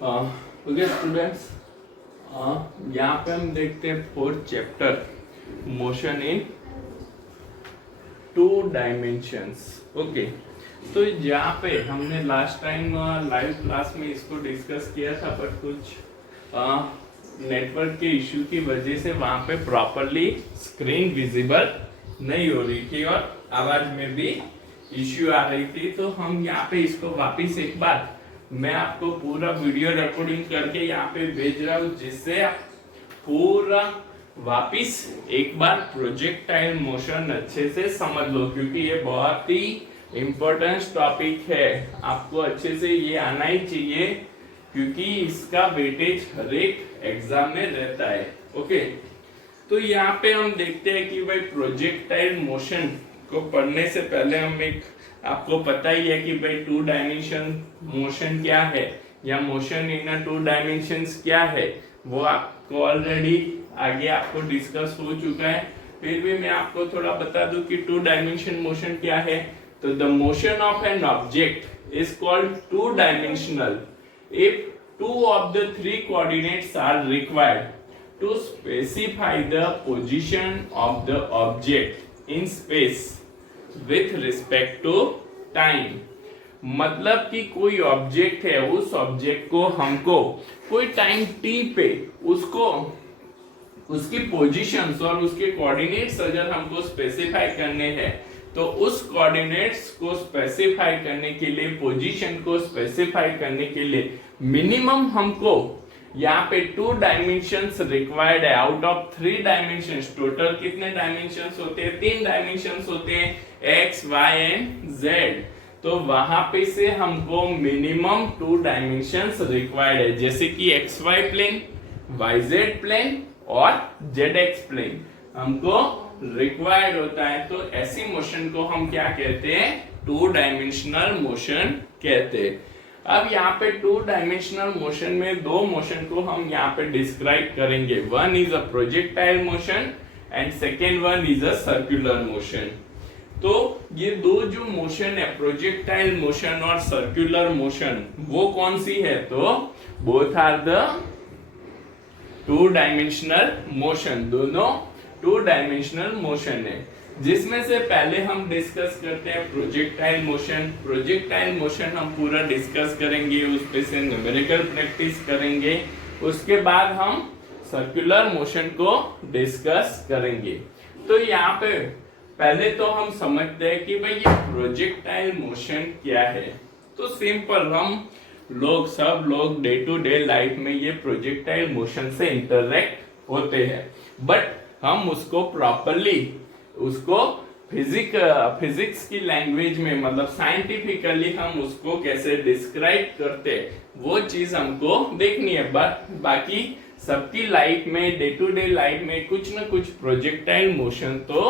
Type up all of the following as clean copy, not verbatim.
Okay students, यहाँ पे हम देखते हैं fourth chapter motion in to dimensions. Okay, तो यहाँ पे हमने लास्ट टाइम लाइव क्लास में इसको डिस्कस किया था, बट कुछ नेटवर्क के इश्यू की वजह से वहाँ पे प्रॉपरली स्क्रीन विजिबल नहीं हो रही थी और आवाज में भी इश्यू आ रही थी। तो हम यहाँ पे इसको वापस एक बार मैं आपको पूरा वीडियो रिकॉर्डिंग करके यहाँ पे भेज रहा हूँ, जिससे आप पूरा वापस एक बार प्रोजेक्टाइल मोशन अच्छे से समझ लो, क्योंकि ये बहुत ही इम्पोर्टेंट टॉपिक है। आपको अच्छे से ये आना ही चाहिए, क्योंकि इसका वेटेज हर एक एग्जाम में रहता है। ओके, तो यहाँ पे हम देखते हैं कि भाई प्रोजेक्टाइल मोशन को पढ़ने से पहले हम एक, आपको पता ही है कि भाई टू डायमेंशन मोशन क्या है या मोशन इन टू डायमेंशंस क्या है, वो आपको ऑलरेडी आगे आपको डिस्कस हो चुका है। फिर भी मैं आपको थोड़ा बता दूं कि टू डायमेंशन मोशन क्या है। तो the motion of an object is called two dimensional if two of the three coordinates are required to specify the position of the object in space with respect to time। मतलब कि कोई object है, उस object को हमको कोई time T पे उसको उसकी पोजीशंस और उसके कोऑर्डिनेट्स अगर हमको स्पेसिफाई करने हैं, तो उस कोऑर्डिनेट्स को स्पेसिफाई करने के लिए, पोजीशन को स्पेसिफाई करने के लिए मिनिमम हमको यहाँ पे टू डायमेंशंस रिक्वायर्ड है out of three dimensions. Total कितने डायमेंशंस होते हैं? तीन डायमेंशंस होते हैं, एक्स, वाई एंड जेड। तो वहां पे से हमको मिनिमम टू डायमेंशंस रिक्वायर्ड है, जैसे कि x y plane, y z plane और जेड एक्स प्लेन हमको रिक्वायर्ड होता है। तो ऐसी मोशन को हम क्या कहते हैं? टू डायमेंशनल मोशन कहते हैं। अब यहाँ पे टू डायमेंशनल मोशन में दो मोशन को हम यहाँ पे डिस्क्राइब करेंगे। One is a projectile motion and second one is a circular motion. तो ये दो जो मोशन है, प्रोजेक्टाइल मोशन और सर्कुलर मोशन, वो कौन सी है? तो both are the two dimensional motion, दोनों टू डायमेंशनल मोशन है। जिसमें से पहले हम डिस्कस करते हैं प्रोजेक्टाइल मोशन। प्रोजेक्टाइल मोशन हम पूरा डिस्कस करेंगे, उस पे से न्यूमेरिकल प्रैक्टिस करेंगे, उसके बाद हम सर्कुलर मोशन को डिस्कस करेंगे। तो यहाँ पे पहले तो हम समझते हैं कि भाई ये प्रोजेक्टाइल मोशन क्या है। तो सिंपल, हम लोग सब लोग डे टू डे लाइफ में ये प्रोजेक्टाइल मोशन से इंटरेक्ट होते हैं, बट हम उसको प्रॉपरली, उसको फिजिक्स की लैंग्वेज में, मतलब साइंटिफिकली हम उसको कैसे डिस्क्राइब करते हैं, वो चीज हमको देखनी है। बाकी सबकी लाइफ में, डे टू डे लाइफ में कुछ ना कुछ प्रोजेक्टाइल मोशन तो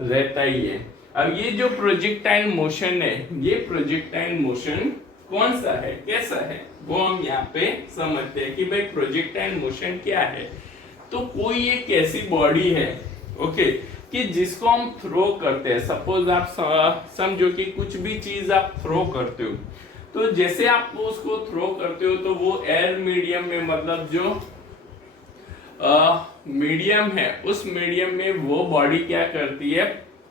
रहता ही है। अब ये जो प्रोजेक्टाइल मोशन है, ये प्रोजेक्टाइल मोशन कौन सा है, कैसा है, वो हम यहाँ पे समझते हैं कि भाई प्रोजेक्टाइल मोशन क्या है। तो कोई एक ऐसी बॉडी है, ओके, कि जिसको हम थ्रो करते हैं। सपोज आप समझो कि कुछ भी चीज आप थ्रो करते हो, तो जैसे आप उसको थ्रो करते हो तो वो एयर मीडियम में, मतलब जो मीडियम है, उस मीडियम में वो बॉडी क्या करती है?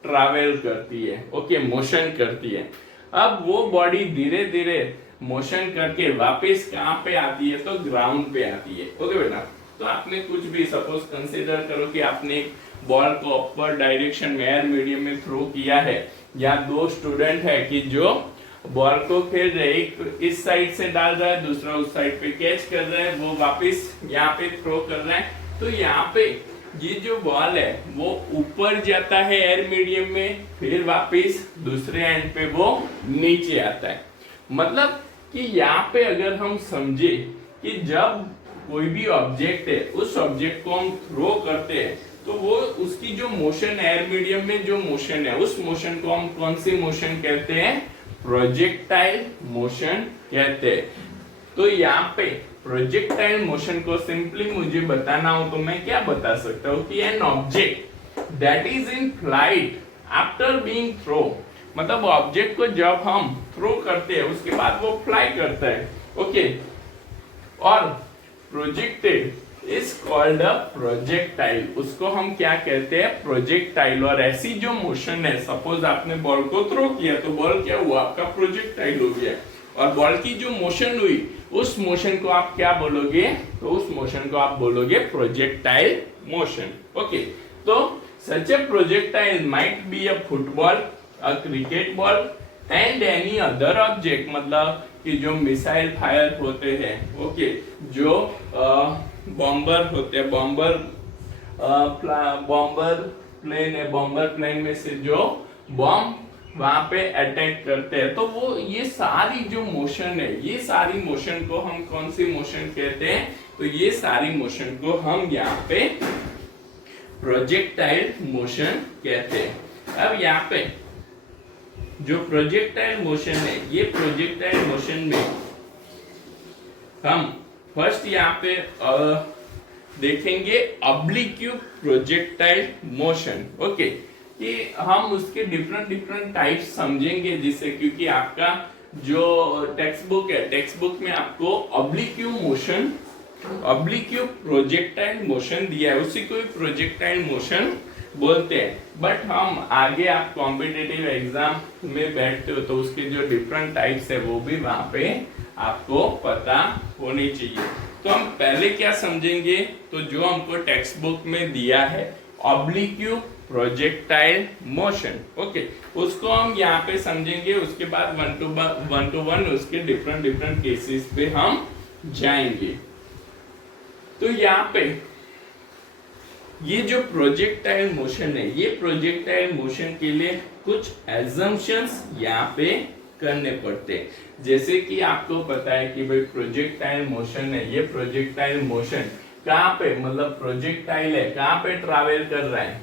ट्रैवल करती है, ओके, मोशन करती है। अब वो बॉडी धीरे धीरे मोशन करके वापस कहाँ पे आती है? तो ग्राउंड पे आती है। ओके बेटा, तो आपने कुछ भी, सपोज कंसीडर करो कि आपने एक बॉल को अपर डायरेक्शन में एयर मीडियम में थ्रो किया है, या दो स्टूडेंट है कि जो बॉल को खेल रहे, एक इस साइड से डाल रहा है, दूसरा उस साइड पे कैच कर रहा है, वो वापस यहाँ पे थ्रो कर रहा है। तो यहाँ पे ये जो बॉल है वो ऊपर जाता है एयर मीडियम में, फिर वापस दूसरे एंड पे वो नीचे आता है। मतलब कि यहाँ पे अगर हम समझे कि जब कोई भी ऑब्जेक्ट है, उस ऑब्जेक्ट को हम थ्रो करते हैं, तो वो उसकी जो मोशन, एयर मीडियम में जो मोशन है, उस मोशन को हम कौन सी मोशन कहते हैं? प्रोजेक्टाइल मोशन कहते हैं। तो यहाँ पे प्रोजेक्टाइल मोशन को सिंपली मुझे बताना हो तो मैं क्या बता सकता हूँ कि an object that is in flight after being throw, मतलब ऑब्जेक्ट को जब हम थ्रो करते हैं उसके बाद वो फ्लाई करता है, ओके, और projected is called a projectile, उसको हम क्या कहते हैं, प्रोजेक्टाइल। और ऐसी जो मोशन है, सपोज आपने बॉल को थ्रो किया तो बॉल क्या हुआ, आपका प्रोजेक्टाइल हो गया। और बॉल की जो मोशन हुई उस मोशन को आप क्या बोलोगे, तो उस मोशन को आप बोलोगे प्रोजेक्टाइल मोशन। ओके, तो such a projectile might be a football, a cricket ball and any other object, मतलब कि जो मिसाइल फायर होते हैं, ओके, जो बॉम्बर होते हैं, बॉम्बर प्लेन है, बॉम्बर प्लेन में से जो बॉम्ब वहां पे अटैक करते हैं, तो वो ये सारी जो मोशन है, ये सारी मोशन को हम कौन सी मोशन कहते हैं, तो ये सारी मोशन को हम यहाँ पे प्रोजेक्टाइल मोशन कहते हैं। अब यहाँ पे जो प्रोजेक्टाइल मोशन है, ये प्रोजेक्टाइल मोशन में हम फर्स्ट यहाँ पे देखेंगे ऑब्लिक्यू प्रोजेक्टाइल मोशन। ओके, कि हम उसके डिफरेंट डिफरेंट टाइप्स समझेंगे, जिससे क्योंकि आपका जो टेक्स्ट बुक है, टेक्स्ट बुक में आपको ऑब्लिक्यू मोशन, ऑब्लिक्यू प्रोजेक्टाइल मोशन दिया है, उसी को प्रोजेक्टाइल मोशन बोलते हैं। बट हम आगे आप कॉम्पिटिटिव एग्जाम में बैठते हो तो उसके जो डिफरेंट टाइप्स है वो भी वहां पे आपको पता होनी चाहिए। तो हम पहले क्या समझेंगे, तो जो हमको टेक्स्ट बुक में दिया है ऑब्लिक्यू प्रोजेक्टाइल मोशन, ओके, उसको हम यहाँ पे समझेंगे। उसके बाद वन टू वन उसके डिफरेंट डिफरेंट केसेस पे हम जाएंगे। तो यहाँ पे ये जो प्रोजेक्टाइल मोशन है, ये प्रोजेक्टाइल मोशन के लिए कुछ एजम्पशंस यहाँ पे करने पड़ते हैं। जैसे कि आपको पता है कि भाई प्रोजेक्टाइल मोशन है, ये प्रोजेक्टाइल मोशन कहाँ पे, मतलब प्रोजेक्टाइल है कहाँ पे ट्रैवल कर रहा है,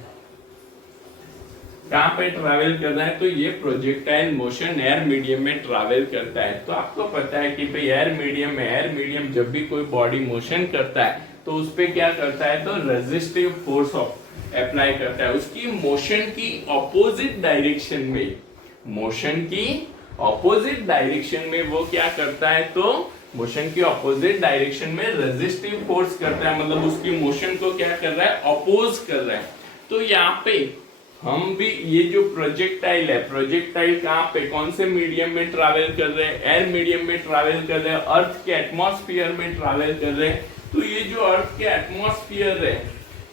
कहाँ पे ट्रैवल कर रहा है, तो ये प्रोजेक्टाइल मोशन एयर मीडियम में ट्रैवल करता है। तो आपको पता है कि भाई एयर मीडियम में, एयर मीडियम जब भी कोई बॉडी मोशन करता है तो उस पे क्या करता है, तो रेजिस्टिव फोर्स अप्लाई करता है। उसकी मोशन की ऑपोजिट डायरेक्शन में, मोशन की ऑपोजिट डायरेक्शन में वो क्या करता है, तो मोशन की ऑपोजिट डायरेक्शन में रेजिस्टिव फोर्स करता है, मतलब उसकी मोशन को क्या कर रहा है, अपोज कर रहा है। तो यहाँ पे हम भी ये जो प्रोजेक्टाइल है, प्रोजेक्टाइल कहाँ पे, कौन से मीडियम में ट्रैवल कर रहे हैं, एयर मीडियम में ट्रैवल कर रहे हैं, अर्थ के एटमॉस्फेयर में ट्रैवल कर रहे हैं। तो ये जो अर्थ के एटमॉस्फेयर है,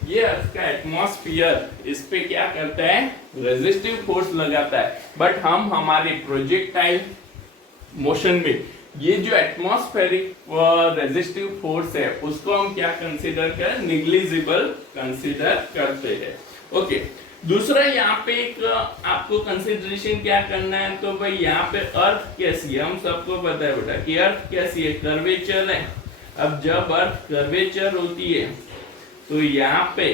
ये अर्थ का एटमॉस्फेयर इस पे क्या करता है, रेजिस्टिव फोर्स लगाता है। बट हम हमारे प्रोजेक्टाइल मोशन में ये जो एटमॉस्फेरिक रेजिस्टिव फोर्स है उसको हम क्या कंसीडर कर, निग्लिजिबल कंसीडर करते हैं। ओके, दूसरा यहाँ पे एक आपको कंसीडरेशन क्या करना है, तो भाई यहाँ पे अर्थ कैसी है, हम सबको पता है बेटा कि अर्थ कैसी है, कर्वेचर है। अब जब अर्थ कर्वेचर होती है तो यहाँ पे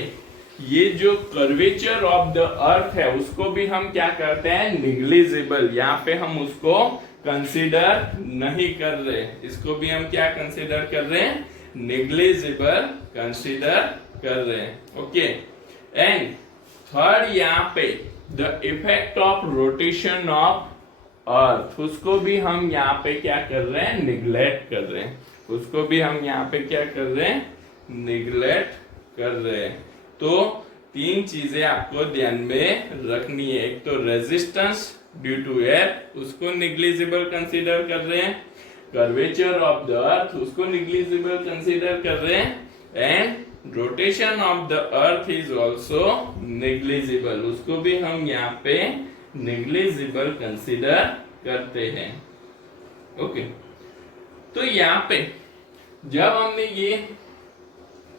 ये जो कर्वेचर ऑफ द अर्थ है उसको भी हम क्या करते हैं, निग्लिजिबल, यहाँ पे हम उसको कंसीडर नहीं कर रहे, इसको भी हम क्या कंसीडर कर रहे हैं, निग्लिजिबल कंसीडर कर रहे हैं। ओके, एंड थर्ड यहाँ पे the effect of rotation of earth, उसको भी हम यहाँ पे क्या कर रहे हैं, निग्लेक्ट कर रहे हैं, उसको भी हम यहाँ पे क्या कर रहे हैं, निग्लेक्ट कर रहे हैं। तो तीन चीजें आपको ध्यान में रखनी है, एक तो रेजिस्टेंस ड्यू टू एयर, उसको निग्लिजिबल कंसीडर कर रहे हैं, कर्वेचर ऑफ द अर्थ उसको निग्लिजिबल कंसीडर कर रहे हैं, and rotation of the earth is also negligible, उसको भी हम यहाँ पे निग्लिजिबल कंसीडर करते हैं। ओके, तो यहाँ पे जब हमने ये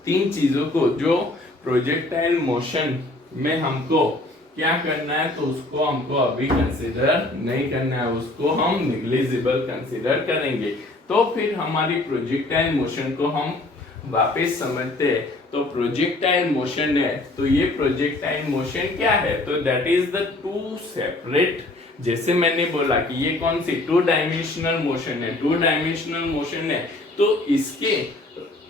तीन चीजों को, जो प्रोजेक्टाइल मोशन में हमको क्या करना है, तो उसको हमको अभी कंसीडर नहीं करना है, उसको हम निग्लिजिबल कंसीडर करेंगे। तो फिर हमारी प्रोजेक्टाइल मोशन को हम वापस समझते हैं। तो प्रोजेक्टाइल मोशन है, तो ये प्रोजेक्टाइल मोशन क्या है, तो that is the two separate, जैसे मैंने बोला कि ये कौन सी टू डायमेंशनल मोशन है, टू डायमेंशनल मोशन है, तो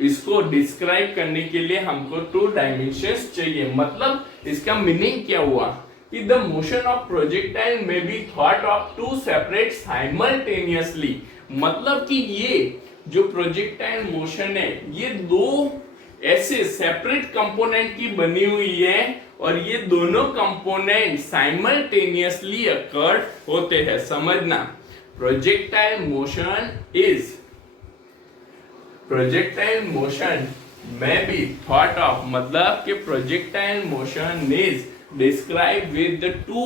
इसको डिस्क्राइब करने के लिए हमको टू डायमेंशंस चाहिए। मतलब इसका मीनिंग क्या हुआ कि द मोशन ऑफ प्रोजेक्टाइल में be thought of two separate simultaneously, मतलब कि ये जो प्रोजेक्टाइल मोशन है ये दो ऐसे सेपरेट कंपोनेंट की बनी हुई है और ये दोनों कंपोनेंट साइमल्टेनियसली अकर होते हैं। समझना, प्रोजेक्टाइल मोशन में बी थॉट ऑफ, मतलब कि projectile motion is describe with the two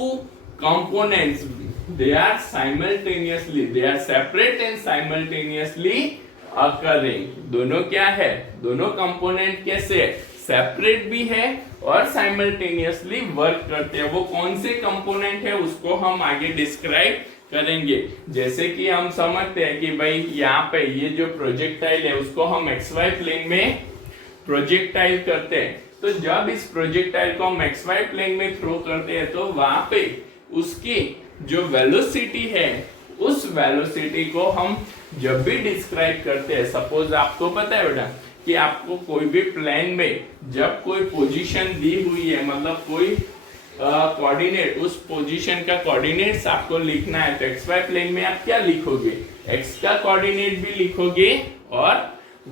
components, they are separate and simultaneously occurring। दोनों क्या है, दोनों कंपोनेंट कैसे है, सेपरेट भी है और साइमल्टेनियसली वर्क करते हैं। वो कौन से कंपोनेंट है उसको हम आगे डिस्क्राइब करेंगे। जैसे कि हम समझते हैं कि भाई यहाँ पे ये जो प्रोजेक्टाइल है उसको हम XY प्लेन में प्रोजेक्टाइल करते हैं, तो जब इस प्रोजेक्टाइल को हम XY प्लेन में थ्रो करते हैं तो वहां पे उसकी जो वेलोसिटी है उस वेलोसिटी को हम जब भी डिस्क्राइब करते हैं, सपोज आपको पता है बेटा कि आपको कोई भी प्लेन में जब कोई पोजीशन दी हुई है, मतलब कोई कोऑर्डिनेट, उस पोजीशन का कोऑर्डिनेट्स आपको लिखना है, तो XY प्लेन में आप क्या लिखोगे, X का कोऑर्डिनेट भी लिखोगे और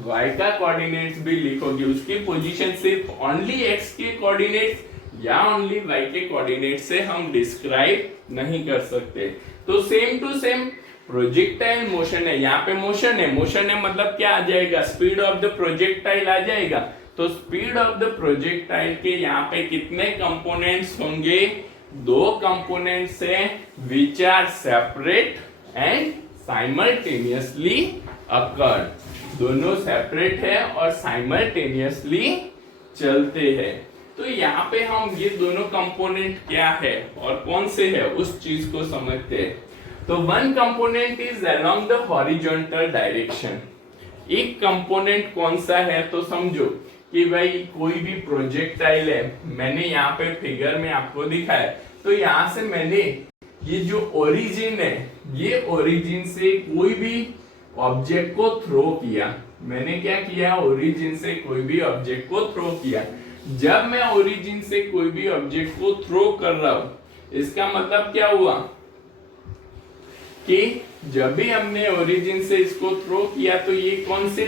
Y का कोऑर्डिनेट्स भी लिखोगे। उसकी पोजीशन सिर्फ ओनली X के कोऑर्डिनेट्स या ओनली Y के कोऑर्डिनेट से हम डिस्क्राइब नहीं कर सकते। तो same to same projectile motion है, यहाँ पे मोशन है मतलब क्या आ जाएगा, स्पीड ऑफ द प्रोजेक्टाइल आ जाएगा। तो स्पीड ऑफ द प्रोजेक्टाइल के यहाँ पे कितने कंपोनेंट्स होंगे, दो कंपोनेंट्स है which are separate and simultaneously occur, दोनों सेपरेट है और साइमल्टेनियसली चलते हैं। तो यहाँ पे हम ये दोनों कंपोनेंट क्या है और कौन से है उस चीज को समझते हैं। तो one component is along the horizontal direction. एक कंपोनेंट कौन सा है, तो समझो कि भाई कोई भी प्रोजेक्टाइल है, मैंने यहाँ पे फिगर में आपको दिखाया, तो यहाँ से मैंने ये जो ओरिजिन है, ये ओरिजिन से कोई भी ऑब्जेक्ट को थ्रो किया। मैंने क्या किया, ओरिजिन से कोई भी ऑब्जेक्ट को थ्रो किया। जब मैं ओरिजिन से कोई भी ऑब्जेक्ट को थ्रो कर रहा हूं, इसका मतलब क्या हुआ कि जब भी हमने ओरिजिन से इसको थ्रो किया तो ये कौन से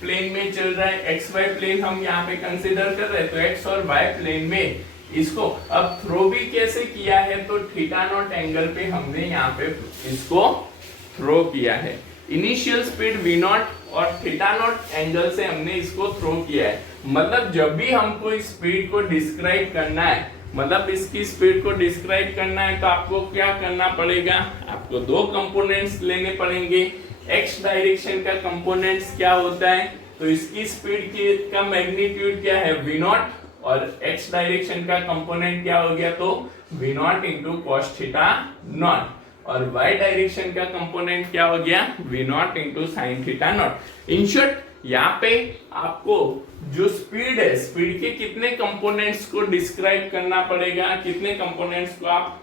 प्लेन में चल रहा है, XY प्लेन हम यहाँ पे कंसीडर कर रहे हैं, तो X और Y प्लेन में इसको अब थ्रो भी कैसे किया है, तो थीटा नॉट एंगल पे हमने यहाँ पे इसको थ्रो किया है। इनिशियल स्पीड v0 और थीटा नॉट एंगल से हमने इसको थ्रो किया है। मतलब जब भी हमको इस स्पीड को डिस्क्राइब करना है, मतलब इसकी स्पीड को डिस्क्राइब करना है, तो आपको क्या करना पड़ेगा, आपको दो कंपोनेंट्स लेने पड़ेंगे। x डायरेक्शन का कंपोनेंट्स क्या होता है, तो इसकी स्पीड का मैग्नीट्यूड क्या है v0, और x डायरेक्शन का कंपोनेंट क्या हो गया, तो v0 into cos theta naught, और y डायरेक्शन का कंपोनेंट क्या हो गया, v0 into sine theta not. In short यहाँ पे आपको जो स्पीड है, स्पीड के कितने कंपोनेंट्स को डिस्क्राइब करना पड़ेगा, कितने कंपोनेंट्स को आप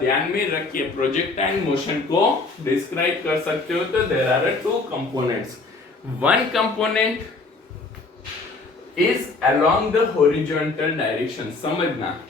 ध्यान में रखिए, प्रोजेक्टाइल मोशन को डिस्क्राइब कर सकते हो। तो there are two components, one component is along the horizontal direction. समझना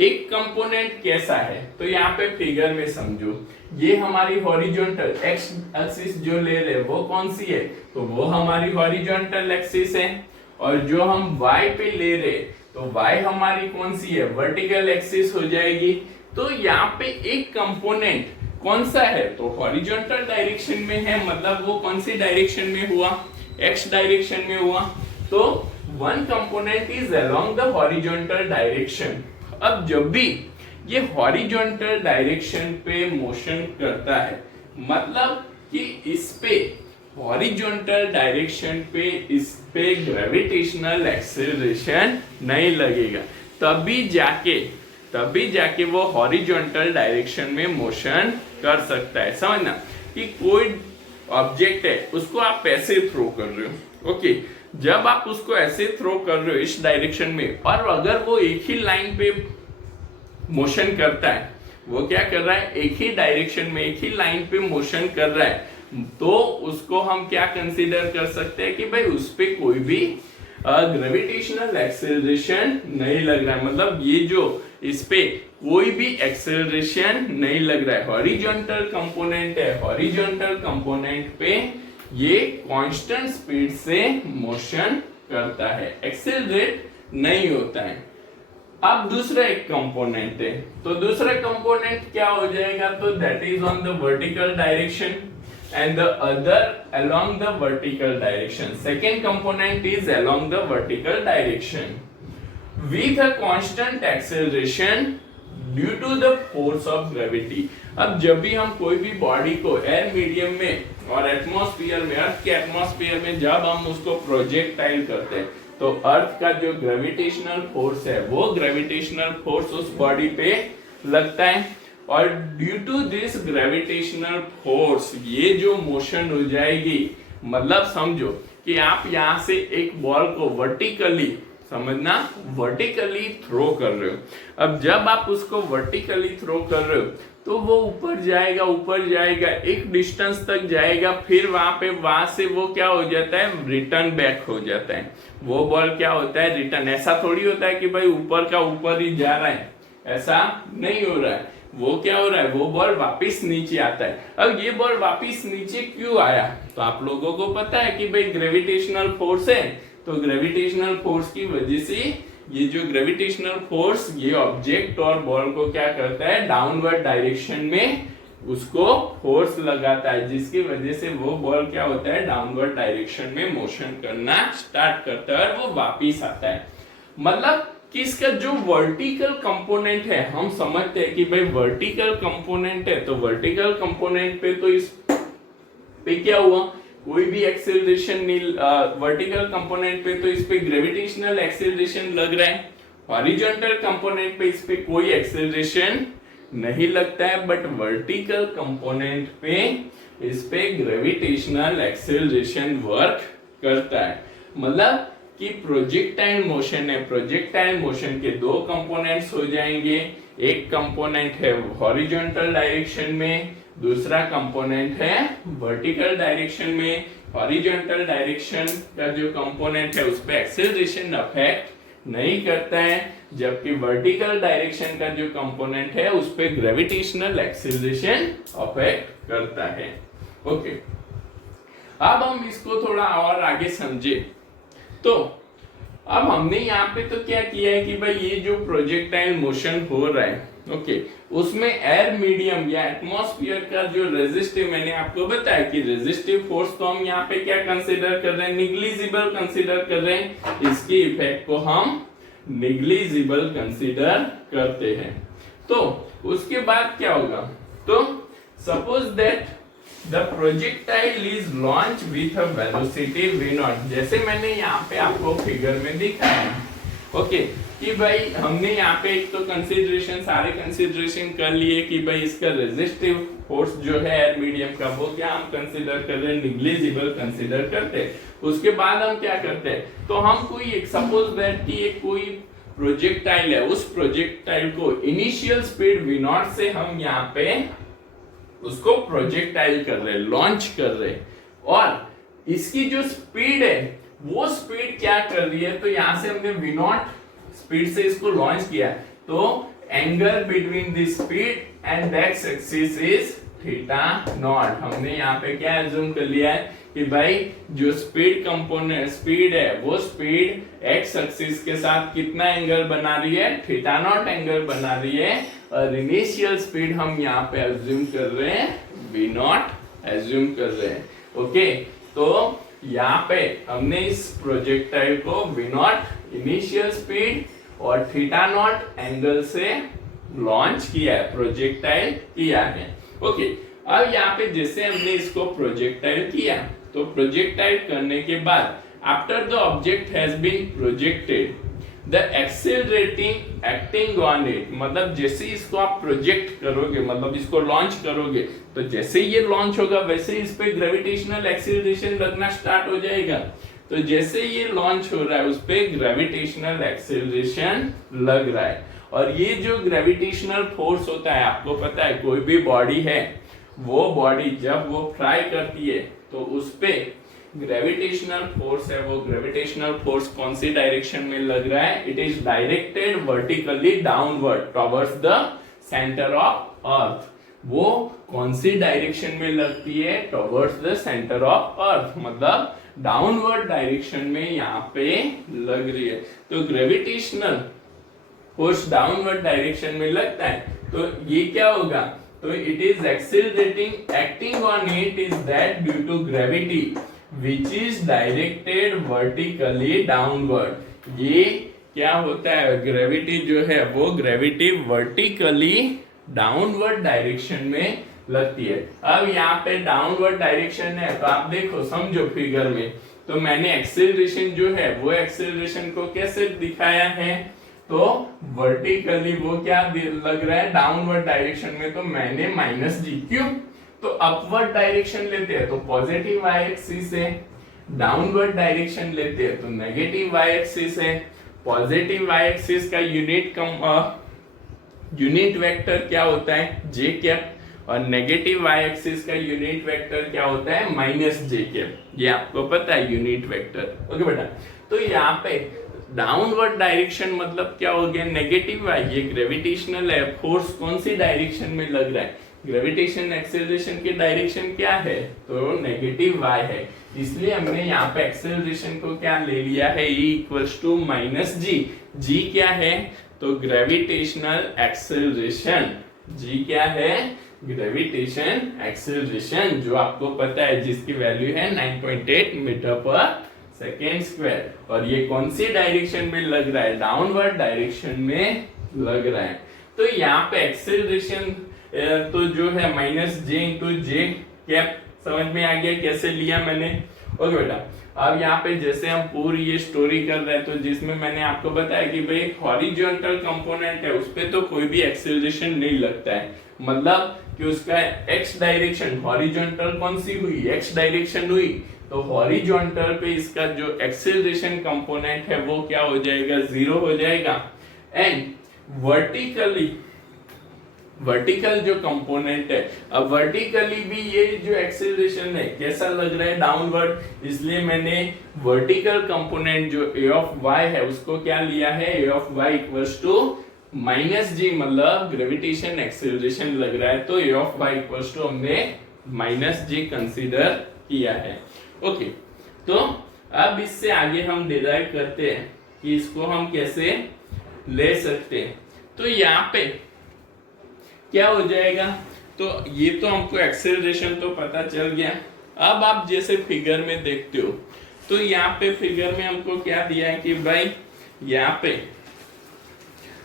एक कंपोनेंट कैसा है, तो यहाँ पे फिगर में समझो, ये हमारी हॉरिजॉन्टल एक्स एक्सिस जो ले रहे वो कौन सी है, तो वो हमारी हॉरिजॉन्टल एक्सिस है, और जो हम y पे ले रहे तो y हमारी कौन सी है, वर्टिकल एक्सिस हो जाएगी। तो यहाँ पे एक कंपोनेंट कौन सा है, तो हॉरिजॉन्टल डायरेक्शन में है, मतलब वो कौन सी डायरेक्शन में हुआ, x डायरेक्शन में हुआ। तो one component is along the horizontal direction. अब जब भी ये हॉरिजॉन्टल डायरेक्शन पे मोशन करता है, मतलब कि इस पे हॉरिजॉन्टल डायरेक्शन पे इस पे ग्रेविटेशनल एक्सेलरेशन नहीं लगेगा, तभी जाके वो हॉरिजॉन्टल डायरेक्शन में मोशन कर सकता है। समझना कि कोई ऑब्जेक्ट है, उसको आप ऐसे थ्रो कर रहे हो, ओके, जब आप उसको ऐसे थ्रो कर रहे हो इस डायरेक्शन में, और अगर वो एक ही लाइन पे मोशन करता है, वो क्या कर रहा है, एक ही डायरेक्शन में एक ही लाइन पे मोशन कर रहा है, तो उसको हम क्या कंसीडर कर सकते हैं कि भाई उस पे कोई भी ग्रेविटेशनल एक्सेलरेशन नहीं लग रहा है, मतलब ये जो इस पे कोई भी एक्सेलरेशन नहीं लग रहा है। हॉरिजॉन्टल कंपोनेंट है, हॉरिजॉन्टल कंपोनेंट पे ये कांस्टेंट स्पीड से मोशन करता है, एक्सेलरेट नहीं होता है। अब दूसरा एक कंपोनेंट है, तो दूसरा कंपोनेंट क्या हो जाएगा, तो that is on the vertical direction and the other along the vertical direction. Second component is along the vertical direction with a constant acceleration due to the force of gravity. अब जब भी हम कोई भी बॉडी को air medium में और atmosphere में, अर्थ के एटमॉस्फेयर में जब हम उसको प्रोजेक्टाइल करते हैं, तो अर्थ का जो ग्रेविटेशनल फोर्स है वो ग्रेविटेशनल फोर्स उस बॉडी पे लगता है, और due to this gravitational force ये जो मोशन हो जाएगी, मतलब समझो कि आप यहां से एक बॉल को वर्टिकली, समझना, वर्टिकली थ्रो कर रहे हो। अब जब आप उसको वर्टिकली थ्रो कर रहे हो तो वो ऊपर जाएगा, एक डिस्टेंस तक जाएगा, फिर वहां से वो क्या हो जाता है, रिटर्न बैक हो जाता है। वो बॉल क्या होता है, रिटर्न। ऐसा थोड़ी होता है कि भाई ऊपर का ऊपर ही जा रहा है, ऐसा नहीं हो रहा है। वो क्या हो रहा है, वो बॉल वापिस नीचे आता है। अब ये बॉल वापिस नीचे क्यों आया, तो आप लोगों को पता है कि भाई ग्रेविटेशनल फोर्स है, तो ग्रेविटेशनल फोर्स की वजह से ये जो ग्रेविटेशनल फोर्स ये ऑब्जेक्ट और बॉल को क्या करता है, डाउनवर्ड डायरेक्शन में उसको फोर्स लगाता है, जिसकी वजह से वो बॉल क्या होता है, डाउनवर्ड डायरेक्शन में मोशन करना स्टार्ट करता है और वो वापिस आता है। मतलब कि इसका जो वर्टिकल कंपोनेंट है, हम समझते हैं कि भाई वर्टिकल कंपोनेंट है, तो वर्टिकल कंपोनेंट पे तो इस पे क्या हुआ, कोई भी एक्सेलरेशन नहीं, वर्टिकल कंपोनेंट पे तो इस पे ग्रेविटेशनल एक्सेलरेशन लग रहा है, हॉरिजॉन्टल कंपोनेंट पे इस पे कोई एक्सेलरेशन नहीं लगता है, बट वर्टिकल कंपोनेंट पे इस पे ग्रेविटेशनल एक्सेलरेशन वर्क करता है। मतलब कि प्रोजेक्टाइल मोशन है, प्रोजेक्टाइल मोशन के दो कंपोनेंट्स हो जाएंगे, एक कंपोनेंट है हॉरिजॉन्टल डायरेक्शन में, दूसरा कंपोनेंट है वर्टिकल डायरेक्शन में। हॉरिजॉन्टल डायरेक्शन का जो कंपोनेंट है उस पे एक्सेलरेशन अफेक्ट नहीं करता है, जबकि वर्टिकल डायरेक्शन का जो कंपोनेंट है उस पे ग्रेविटेशनल एक्सेलरेशन अफेक्ट करता है। ओके, अब हम इसको थोड़ा और आगे समझे। तो अब हमने यहाँ पे तो क्या किया है कि भाई ये जो प्रोजेक्टाइल मोशन हो रहा है, ओके, उसमें एयर मीडियम या एटमॉस्फेयर का जो रेजिस्टिव, मैंने आपको बताया कि रेजिस्टिव फोर्स तो हम यहाँ पे क्या कंसीडर कर रहे हैं, निग्लिजिबल कंसीडर कर रहे हैं, इसके इफेक्ट को हम निग्लिजिबल कंसीडर करते हैं। तो उसके बाद क्या होगा, तो suppose that The projectile is launched with a velocity v0, जैसे मैंने यहाँ पे आपको फिगर में दिखाया है, ओके, कि भाई हमने यहाँ पे एक तो कंसीडरेशन, सारे कंसीडरेशन कर लिए कि भाई इसका रेजिस्टिव फोर्स जो है एयर मीडियम का, वो क्या हम कंसीडर कर रहे हैं, निग्लिजिबल कंसीडर करते हैं। उसके बाद हम क्या करते हैं, तो हम कोई एक, सपोज दैट कि एक कोई प्रोजेक्टाइल है, उस प्रोजेक्टाइल को इनिशियल स्पीड v0 से हम यहाँ पे उसको प्रोजेक्टाइल कर रहे हैं, लॉन्च कर रहे हैं, और इसकी जो स्पीड है वो स्पीड क्या कर रही है, तो यहां से हमने v0 स्पीड से इसको लॉन्च किया, तो angle between the speed and that axis is θ0। हमने यहाँ पे क्या एज्यूम कर लिया है कि भाई जो स्पीड कंपोनेंट, स्पीड है, वो स्पीड एक्स एक्सिस के साथ कितना एंगल बना रही है, θ0 एंगल बना रही है, और इनिशियल स्पीड हम यहाँ पे एज्यूम कर रहे हैं v0 एज्यूम कर रहे हैं। ओके, तो यहाँ पे हमने इस प्रोजेक्टाइल को v0 इनिशियल स्पीड और θ0 एंगल से लॉन्च किया है, प्रोजेक्टाइल किया है। ओके, अब यहाँ पे जैसे हमने इसको प्रोजेक्टाइल किया, तो प्रोजेक्टाइल करने के बाद after the object has been projected the accelerating acting on it, मतलब जैसे इसको आप प्रोजेक्ट करोगे, मतलब इसको लॉन्च करोगे, तो जैसे ये लॉन्च होगा वैसे इस पे ग्रेविटेशनल एक्सेलरेशन लगना स्टार्ट हो जाएगा। तो जैसे ये लॉन्च हो रहा है उस पे ग्रेविटेशनल एक्सेलरेशन लग रहा है, और ये जो ग्रेविटेशनल फोर्स होता है, आपको पता है कोई भी बॉडी है, वो बॉडी जब वो फ्लाई करती है तो उस पे ग्रेविटेशनल फोर्स है, वो ग्रेविटेशनल फोर्स कौन सी डायरेक्शन में लग रहा है, it is directed vertically downward towards the centre of earth. वो कौन सी डायरेक्शन में लगती है, towards the centre of earth, मतलब डाउनवर्ड डायरेक्शन में यहाँ पे लग रही है। तो ग्रेविटेशनल फोर्स डाउनवर्ड डायरेक्शन में लगता है, तो ये क्या होगा, तो it is accelerating, acting on it is that due to gravity which is directed vertically downward. ये क्या होता है, ग्रेविटी जो है वो ग्रेविटी वर्टिकली डाउनवर्ड डायरेक्शन में लगती है। अब यहाँ पे डाउनवर्ड डायरेक्शन है, तो आप देखो समझो फिगर में, तो मैंने एक्सेलरेशन जो है वो एक्सेलरेशन को कैसे दिखाया है, तो वर्टिकली वो क्या लग रहा है, डाउनवर्ड डायरेक्शन में, तो मैंने माइनस जी क्यूब। तो अपवर्ड डायरेक्शन लेते हैं तो पॉजिटिव वाई एक्सिस है, डाउनवर्ड डायरेक्शन लेते हैं तो नेगेटिव वाई एक्सिस है। पॉजिटिव वाई एक्सिस का यूनिट वेक्टर क्या होता है, जे कैप, और नेगेटिव वाई एक्सिस का यूनिट वेक्टर क्या होता है, माइनस जे कैप। ये आपको पता है यूनिट वेक्टर। ओके बेटा, तो यहाँ पे डाउनवर्ड डायरेक्शन मतलब क्या हो गया, नेगेटिव वाई। ये ग्रेविटेशनल है, फोर्स कौन सी डायरेक्शन में लग रहा है, ग्रेविटेशन एक्सेलरेशन की डायरेक्शन क्या है, तो नेगेटिव वाई है। इसलिए हमने यहाँ पे एक्सेलरेशन को क्या ले लिया है, E इक्वल्स टू माइनस जी। जी क्या है, तो ग्रेविटेशनल एक्सेलरेशन। जी क्या है, ग्रेविटेशन एक्सेलरेशन, जो आपको पता है, जिसकी वैल्यू है 9.8 मीटर पर सेकेंड स्क्वायर। और ये कौन सी डायरेक्शन में लग रहा है, डाउनवर्ड डायरेक्शन में लग रहा है। तो यहाँ पे एक्सेलरेशन तो जो है माइनस जे इंटू जे कैप, समझ में आ गया कैसे लिया मैंने। ओके बेटा, अब यहाँ पे जैसे हम पूरी ये स्टोरी कर रहे हैं, तो जिसमें मैंने आपको बताया कि भाई हॉरिजॉन्टल कंपोनेंट है, उस पे तो कोई भी एक्सेलरेशन नहीं लगता है, मतलब कि उसका एक्स डायरेक्शन, हॉरिजॉन्टल कौन सी हुई, एक्स डायरेक्शन हुई, तो हॉरिजॉन्टल पे इसका जो एक्सेलरेशन कंपोनेंट है वो क्या हो जाएगा, जीरो हो जाएगा। एंड वर्टिकल जो कंपोनेंट है, अब वर्टिकली भी ये जो एक्सेलरेशन है कैसा लग रहा है, डाउनवर्ड, इसलिए मैंने वर्टिकल कंपोनेंट जो ए ऑफ वाई है उसको क्या लिया है, A of Y equals to minus G, मतलब ग्रेविटेशन एक्सेलरेशन लग रहा है, तो A of Y equals to हमने माइनस जी कंसीडर किया है। ओके, तो अब इससे आगे हम डिराइव करते हैं कि इसको हम कैसे ले सकते हैं। तो यहाँ पे क्या हो जाएगा, तो ये तो हमको एक्सेलरेशन तो पता चल गया। अब आप जैसे फिगर में देखते हो, तो यहाँ पे फिगर में हमको क्या दिया है कि भाई यहाँ पे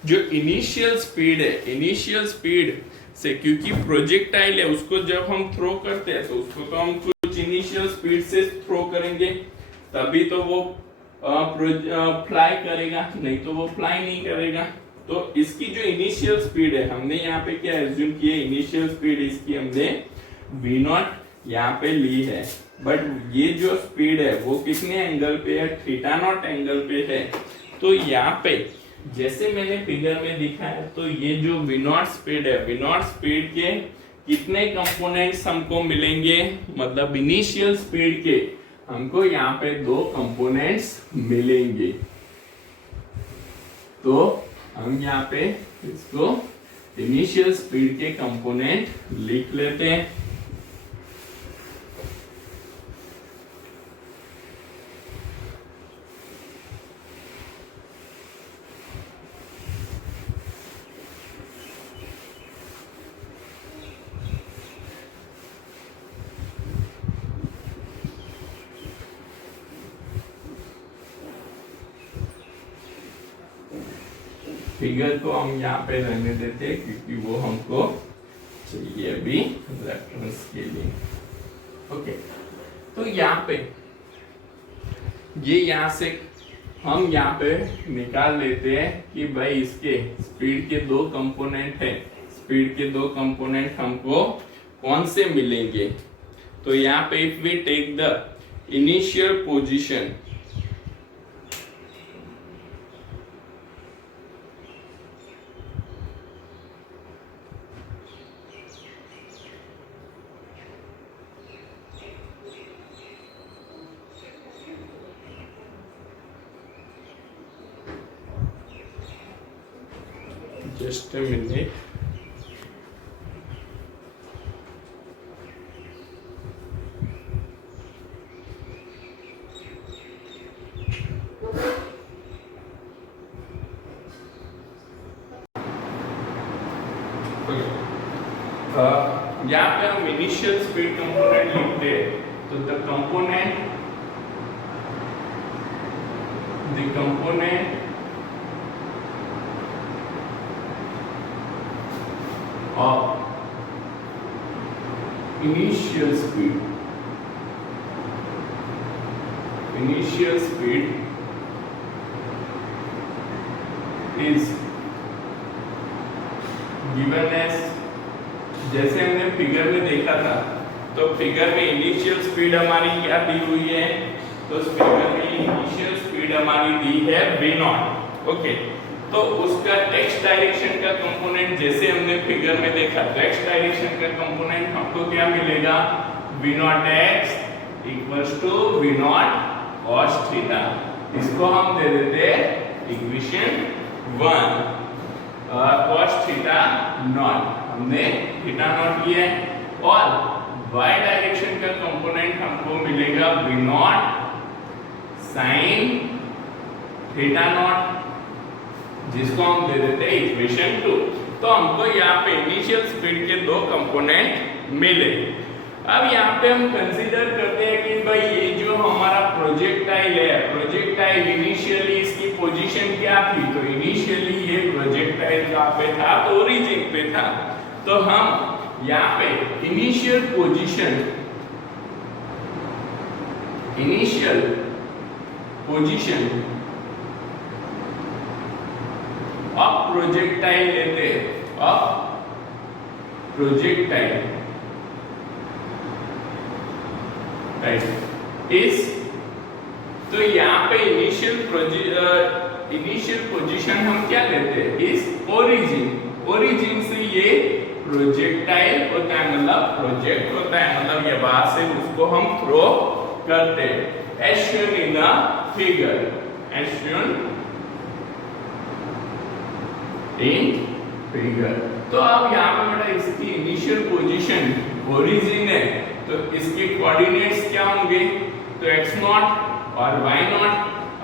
जो इनिशियल स्पीड है, इनिशियल स्पीड से, क्योंकि प्रोजेक्टाइल है उसको जब हम थ्रो करते हैं तो उसको तो हम कुछ इनिशियल स्पीड से थ्रो करेंगे, तभी तो वो फ्लाई करेगा, नहीं तो वो फ्लाई नहीं करेगा। तो इसकी जो इनिशियल स्पीड है, हमने यहाँ पे क्या एज्यूम किया, इनिशियल स्पीड इसकी हमने v0 यहाँ पे ली है, बट ये जो स्पीड है वो कितने एंगल पे है, थीटा नॉट एंगल पे है। तो यहाँ पे जैसे मैंने फिगर में दिखाया, तो ये जो v0 स्पीड है, v0 स्पीड के कितने कंपोनेंट्स हमको मिलेंगे, मतलब इनिशियल स्पीड के हमको यहाँ पे दो कंपोनेंट्स मिलेंगे। तो हम यहाँ पे इसको इनिशियल स्पीड के कंपोनेंट लिख लेते हैं। फिगर को हम यहाँ पे रहने देते हैं क्योंकि वो हमको चाहिए अभी रेफरेंस के लिए। ओके, तो यहाँ पे ये यहाँ से हम यहाँ पे निकाल लेते हैं कि भाई इसके स्पीड के दो कंपोनेंट है, स्पीड के दो कंपोनेंट हमको कौन से मिलेंगे। तो यहाँ पे if we take the initial position, just a minute, यहाँ पे हम इनिशियल स्पीड कंपोनेंट लिखते हैं, तो the component of initial speed is given as, जैसे हमने फिगर में देखा था, तो फिगर में इनिशियल स्पीड हमारी क्या दी हुई है, तो फिगर में इनिशियल स्पीड हमारी दी है v0। ओके, तो उसका x डायरेक्शन का कंपोनेंट जैसे हमने फिगर में देखा, तो x डायरेक्शन का कंपोनेंट हमको क्या मिलेगा, v0x equals to v0 cos theta. इसको हम दे देते इक्वेशन 1, cos थीटा नॉट, हमने थीटा नॉट लिया है, और y डायरेक्शन का कंपोनेंट हमको मिलेगा v0 sin थीटा नॉट, जिसको हम दे देते हैं इक्वेशन 2। तो हमको यहाँ पे इनिशियल स्पीड के दो कंपोनेंट मिले। अब यहाँ पे हम कंसीडर करते हैं कि भाई ये जो हमारा प्रोजेक्टाइल है, प्रोजेक्टाइल इनिशियली इसकी पोजीशन क्या थी, तो इनिशियली ये प्रोजेक्टाइल कहाँ पे था, तो ओरिजिन पे था। तो हम यहाँ पे इनिशियल पोजीशन ऑफ प्रोजेक्टाइल लेते हैं, ऑफ प्रोजेक्टाइल इस, तो यहाँ पे इनिशियल पोजीशन हम क्या लेते हैं, इस ओरिजिन से ये प्रोजेक्टाइल होता है, मतलब प्रोजेक्ट होता है, मतलब ये बाहर से उसको हम थ्रो करते हैं, as shown in the figure, as shown in figure। तो अब यहाँ पे बेटा इसकी इनिशियल पोजीशन ओरिजिन है, तो इसके कोऑर्डिनेट्स क्या होंगे, तो x0 और y0।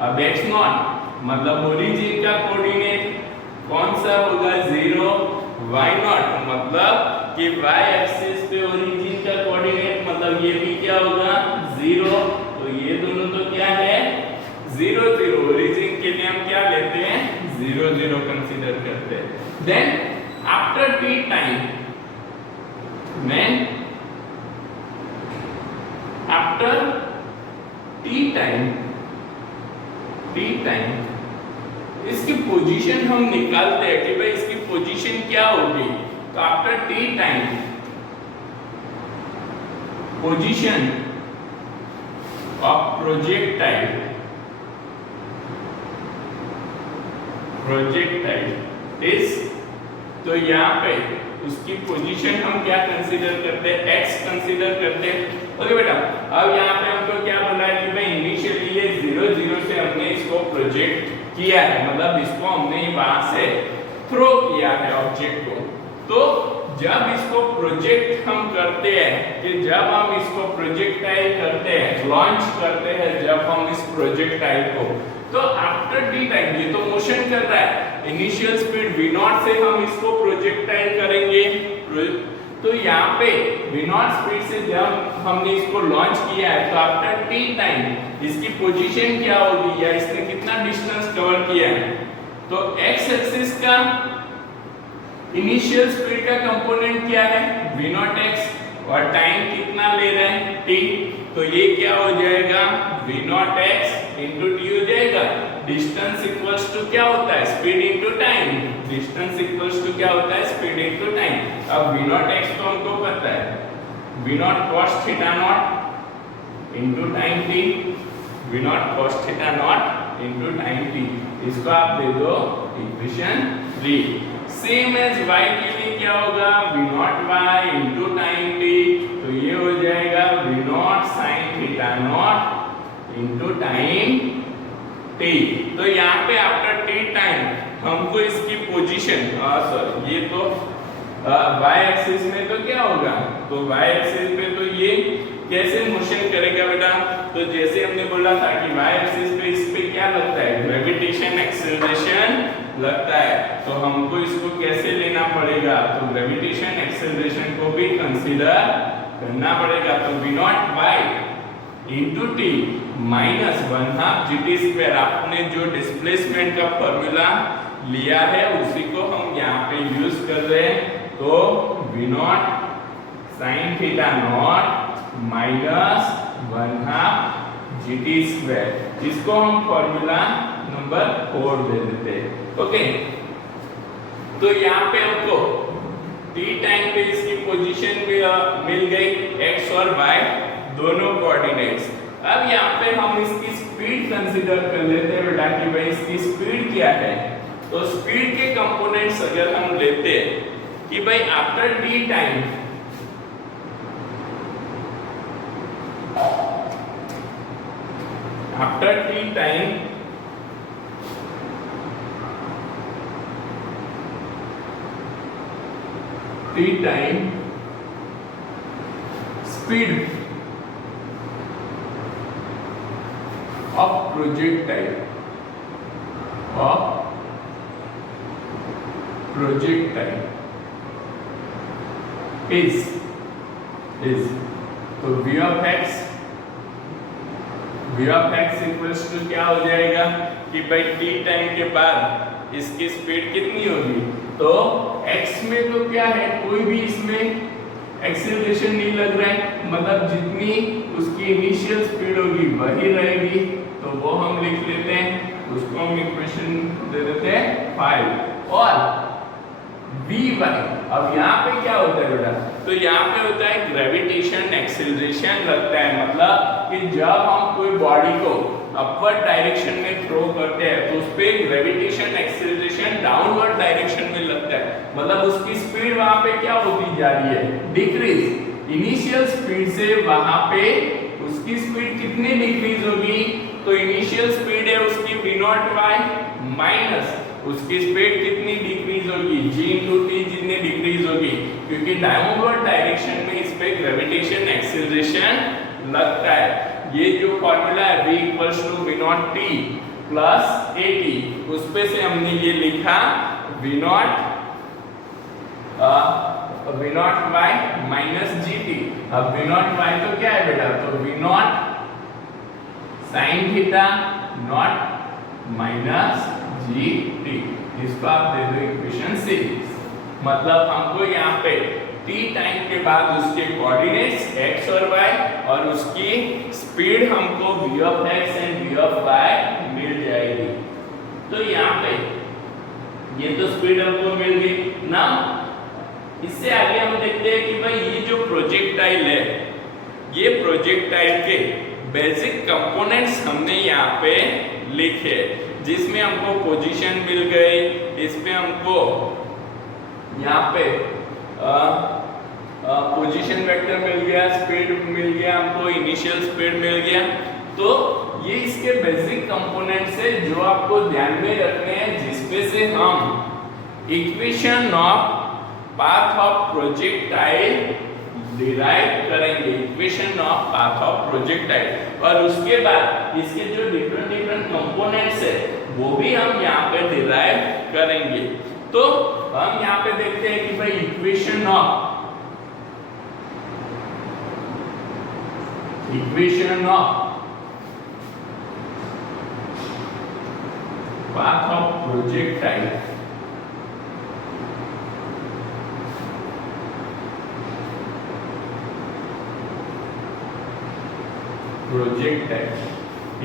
अब x0 मतलब ओरिजिन का कोऑर्डिनेट कौन सा होगा, 0, y0 मतलब कि y एक्सिस पे ओरिजिन का कोऑर्डिनेट मतलब ये भी क्या होगा, 0। तो ये दोनों तो क्या है, 0 0। ओरिजिन के लिए हम क्या लेते हैं, 0 0 कंसीडर करते हैं। Then after t time, after t time इसकी पोजीशन हम निकालते हैं कि भाई इसकी पोजीशन क्या होगी, तो after t time position of projectile इस, तो यहाँ पे उसकी पोजीशन हम क्या कंसीडर करते हैं, x कंसीडर करते हैं। ओके बेटा, अब यहाँ पे हमको क्या बोला है कि भाई इनिशियली ये 0 0 से हमने इसको प्रोजेक्ट किया है, मतलब इसको हमने वहां से थ्रो किया है ऑब्जेक्ट को। तो जब इसको प्रोजेक्ट हम करते हैं, कि जब हम इसको प्रोजेक्टाइल करते हैं, लॉन्च करते हैं जब हम इस प्रोजेक्टाइल को, तो आफ्टर टी टाइम ये तो मोशन कर रहा है, इनिशियल स्पीड v0 से हम इसको प्रोजेक्टाइल करेंगे, तो यहाँ पे v0 स्पीड से जब हमने इसको लॉन्च किया है, तो आफ्टर टी टाइम इसकी पोजीशन क्या होगी, या इसने कितना डिस्टेंस कवर किया है, तो x एक्सिस का इनिशियल स्पीड का कंपोनेंट क्या है, v0x, और टाइम कितना ले रहे हैं, t। तो ये क्या हो जाएगा, v0x into t हो जाएगा। डिस्टेंस इक्वल्स टू क्या होता है, speed into time. Distance equals to क्या होता है, स्पीड इनटू टाइम। अब v0x तो हमको पता है, v0 cos theta not into time t, v0 cos theta not into time t। इसको आप दे दो इक्वेशन 3। सेम एज y के लिए क्या होगा, v0y इनटू टाइम t, तो ये हो जाएगा v0 sin theta not into time t। तो यहाँ पे आफ्टर t टाइम हमको इसकी पोजीशन, सॉरी ये तो y एक्सिस में तो क्या होगा, तो y एक्सिस पे तो ये कैसे मोशन करेगा बेटा, तो जैसे हमने बोला था कि y एक्सिस पे इस पे क्या लगता है, ग्रेविटेशन एक्सेलरेशन लगता है, तो हमको इसको कैसे लेना पड़ेगा, तो ग्रेविटेशन एक्सेलरेशन को भी कंसीडर करना पड़ेगा। तो v naught y into t minus 1/2 GT²। आपने जो डिस्प्लेसमेंट का फॉर्मूला लिया है उसी को हम यहाँ पे यूज कर रहे हैं। तो v not sine theta naught minus 1/2 GT², इसको हम फॉर्मूला नंबर 4 दे देते हैं। ओके, तो यहाँ पे हमको t टाइम पे इसकी पोजीशन भी मिल गई, x और y दोनों कोऑर्डिनेट्स। अब यहाँ पे हम इसकी स्पीड कंसीडर कर लेते हैं बेटा कि भाई इसकी स्पीड क्या है। तो स्पीड के कंपोनेंट्स अगर हम लेते हैं कि भाई after t time, after t time speed of projectile is तो v of x equals to क्या हो जाएगा कि भाई t टाइम के बाद इसकी स्पीड कितनी होगी, तो x में तो क्या है, कोई भी इसमें एक्सीलरेशन नहीं लग रहा है, मतलब जितनी उसकी इनिशियल स्पीड होगी वही रहेगी। तो वो हम लिख लेते हैं, उसको हम इक्वेशन दे देते हैं 5। और vy, अब यहाँ पे क्या होता है बेटा, तो यहाँ पे होता है ग्रेविटेशन एक्सीलरेशन लगता है, मतलब कि जब हम कोई बॉडी को अपवर्ड डायरेक्शन में थ्रो करते हैं तो उस पे ग्रेविटेशन एक्सीलरेशन डाउनवर्ड डायरेक्शन में लगता है, मतलब उसकी स्पीड वहां पे क्या होती जा रही है, डिक्रीज। इनिशियल स्पीड से वहां पे उसकी स्पीड कितनी डिक्रीज होगी, तो इनिशियल स्पीड है उसकी v नॉट y माइनस उसकी स्पीड कितनी डिक्रीज होगी, g इंटू टी जितनी डिक्रीज होगी, क्योंकि डाउनवर्ड डायरेक्शन में इस पे ग्रेविटेशन एक्सीलरेशन लगता है। ये जो फॉर्मूला है v equals to v naught t plus at, उस पे से हमने ये लिखा v naught y minus gt। अब v नॉट y तो क्या है बेटा, तो v not sine theta naught minus gt, इसको आप दे दो इक्वेशन 6। मतलब हमको यहाँ पे t टाइम के बाद उसके कोऑर्डिनेट्स x और y और उसकी स्पीड हमको v of x and v of y मिल जाएगी। तो यहाँ पे ये तो स्पीड हमको मिल गई ना। इससे आगे हम देखते हैं कि भाई ये जो प्रोजेक्टाइल है, ये प्रोजेक्टाइल के बेसिक कंपोनेंट्स हमने यहाँ पे लिखे, जिसमें हमको पोजीशन मिल गई, इसमें हमको यहाँ पे पोजीशन वेक्टर मिल गया, स्पीड मिल गया, हमको इनिशियल स्पीड मिल गया। तो ये इसके बेसिक कंपोनेंट्स है जो आपको ध्यान में रखने हैं, जिसपे से हम equation of path of projectile derive करेंगे, equation of path of projectile. और उसके बाद इसके जो डिफरेंट कंपोनेंट्स है वो भी हम यहाँ पे डिराइव करेंगे। तो हम यहाँ पे देखते हैं कि भाई equation of path of projectile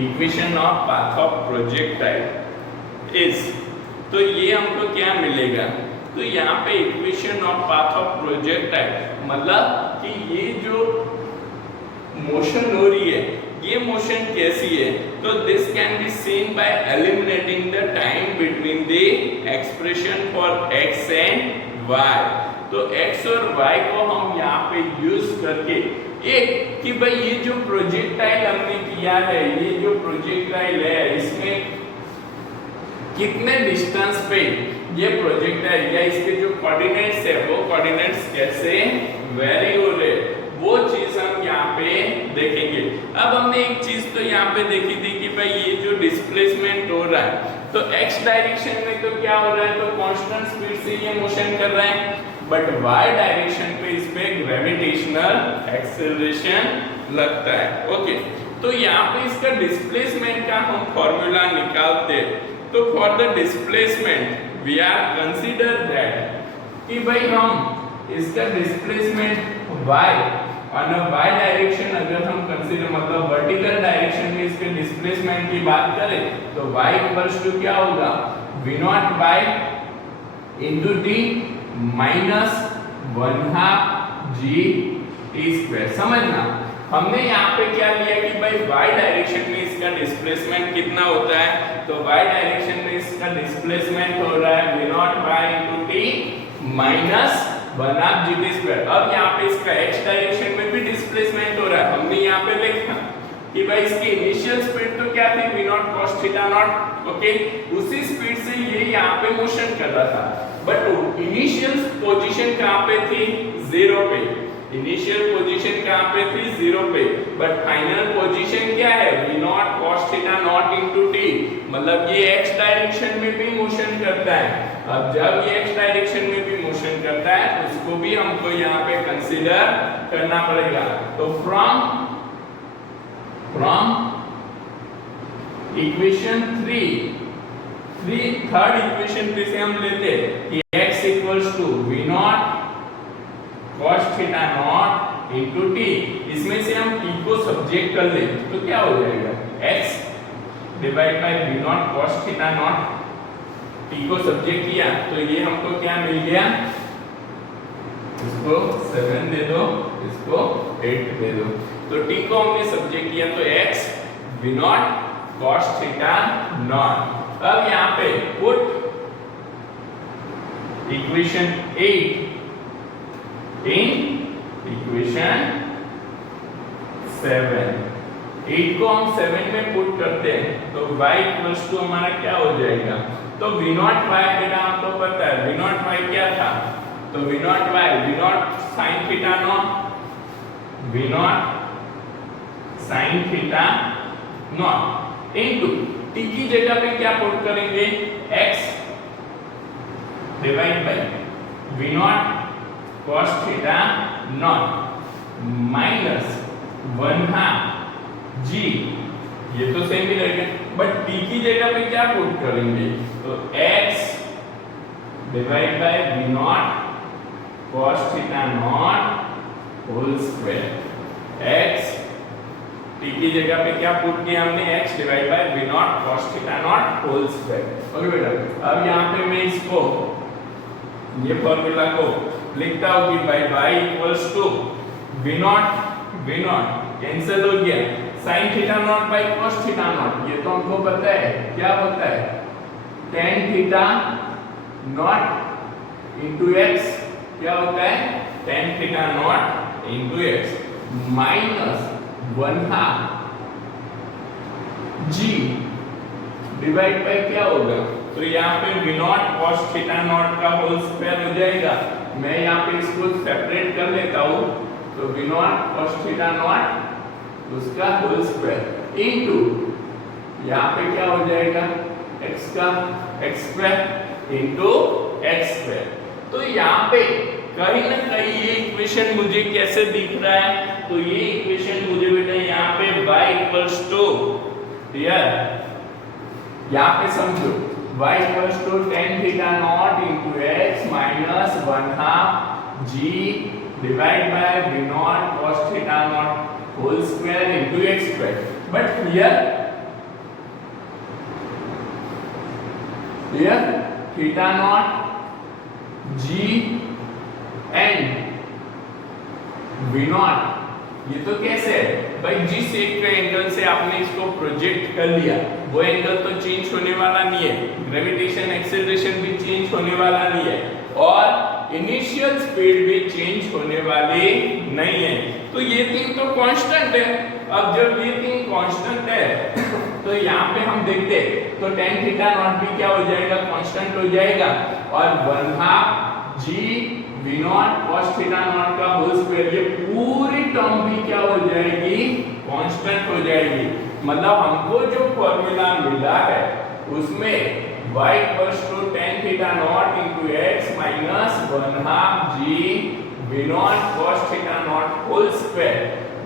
equation of path of projectile is, तो ये हमको क्या मिलेगा, तो यहाँ पे equation of path of projectile मतलब कि ये जो मोशन हो रही है ये मोशन कैसी है, तो this can be seen bye eliminating the time between the expression for x and y। तो x और y को हम यहाँ पे यूज करके एक कि भाई ये जो प्रोजेक्टाइल हमने किया है, ये जो प्रोजेक्टाइल है इसमें कितने डिस्टेंस पे ये प्रोजेक्टाइल या इसके जो कोऑर्डिनेट्स है वो कोऑर्डिनेट्स कैसे वेरी हो रहे, वो चीज हम यहाँ पे देखेंगे। अब हमने एक चीज तो यहाँ पे देखी थी कि भाई ये जो डिस्प्लेसमेंट हो रहा है तो x डायरेक्शन में तो क्या हो रहा है, तो कांस्टेंट स्पीड से ये मोशन कर रहा है, बट y डायरेक्शन पे इस पे ग्रेविटेशनल एक्सेलरेशन लगता है। ओके, तो यहाँ पे इसका डिस्प्लेसमेंट का हम फॉर्मूला निकालते, तो for the displacement we are consider that कि भाई हम इसका डिस्प्लेसमेंट y और y डायरेक्शन अगर हम कंसीडर मतलब वर्टिकल डायरेक्शन में इसके डिस्प्लेसमेंट की बात करें तो y इक्वल्स टू क्या होगा, v0 by into t minus 1/2 g t square. समझना, हमने यहाँ पे क्या लिया कि भाई y डायरेक्शन में इसका डिस्प्लेसमेंट कितना होता है, तो y डायरेक्शन में इसका डिस्प्लेसमेंट हो रहा है v0 by into t minus 1/2 g t square. अब यहाँ पे इसका x डायरेक्शन में भी डिस्प्लेसमेंट हो रहा है, हमने यहाँ पे लिखा कि भाई इसकी इनिशियल स्पीड तो क्या थी, v0 cos theta not. Okay, उसी स्पीड से ये यहाँ पे मोशन कर रहा था, बट इनिशियल पोजीशन कहाँ पे थी, 0 पे। इनिशियल पोजीशन कहाँ पे थी, 0 पे, बट फाइनल पोजीशन क्या है, v0 cos theta not into t, मतलब ये x डायरेक्शन में भी मोशन करता है। अब जब ये x डायरेक्शन में भी मोशन करता है तो उसको भी हमको यहाँ पे कंसीडर करना पड़ेगा। तो फ्रॉम इक्वेशन 3 थर्ड इक्वेशन पे से हम लेते कि x equals to v0 cos theta not into t, इसमें से हम t को सब्जेक्ट कर ले तो क्या हो जाएगा, x divide by v0 cos theta not, t को सब्जेक्ट किया तो ये हमको क्या मिल गया, इसको 7 दे दो, इसको 8 दे दो, तो t को हमने सब्जेक्ट किया तो x v0 cos theta not. अब यहाँ पे पुट इक्वेशन 8 इन इक्वेशन 7, 8 को हम 7 में पुट करते हैं तो y इक्वल्स टू हमारा क्या हो जाएगा, तो v0 y बेटा आपको पता है v0 y क्या था, तो v0 y v0 sin theta not, v0 sin theta not into t की जगह पे क्या पुट करेंगे, x divide by v0 cos theta naught minus 1/2 g, ये तो सेम ही रहेगा, बट t की जगह पे क्या पुट करेंगे, तो x divide by v0 cos theta naught whole square. x t की जगह पे क्या पुट किया हमने, x divide by v0 cos theta naught whole square. Okay बेटा, अब यहाँ पे मैं इसको ये फॉर्मूला को लिखता हूँ कि by y equals to v0 cancel हो गया, sin theta not by cos theta naught, ये तो हमको पता है क्या होता है, tan theta not into x, क्या होता है tan theta not into x minus 1/2 g divide by क्या होगा, तो यहाँ पे v0 cos थीटा नॉट का होल स्क्वायर हो जाएगा। मैं यहाँ पे इसको सेपरेट कर लेता हूँ, तो v0 cos थीटा नॉट उसका होल स्क्वायर इनटू यहाँ पे क्या हो जाएगा, x का x square into x square. तो यहाँ पे कहीं ना कहीं ये इक्वेशन मुझे कैसे दिख रहा है, तो ये इक्वेशन मुझे बेटा यहाँ पे y इक्वल्स टू, यहाँ पे समझो y equals to tan theta not into x minus 1/2 g divide by v0 cos theta naught whole square into x square. But here theta naught g and v0 ये तो कैसे है भाई, जिस एक एंगल से आपने इसको प्रोजेक्ट कर लिया वो एंगल तो चेंज होने वाला नहीं है, ग्रेविटेशन एक्सेलरेशन भी चेंज होने वाला नहीं है और इनिशियल स्पीड भी चेंज होने वाली नहीं है, तो ये तीन तो कांस्टेंट है। अब जब ये तीन कांस्टेंट है तो यहाँ पे हम देखते हैं तो tan थीटा नॉट भी क्या हो जाएगा, कांस्टेंट हो जाएगा और 1/2 g v0 cos theta naught का होल स्क्वायर, ये पूरी टर्म भी क्या हो जाएगी, कांस्टेंट हो जाएगी। मतलब हमको जो फॉर्मूला मिला है उसमें y equals to tan theta not into x minus 1/2 g v naught cos theta naught whole square.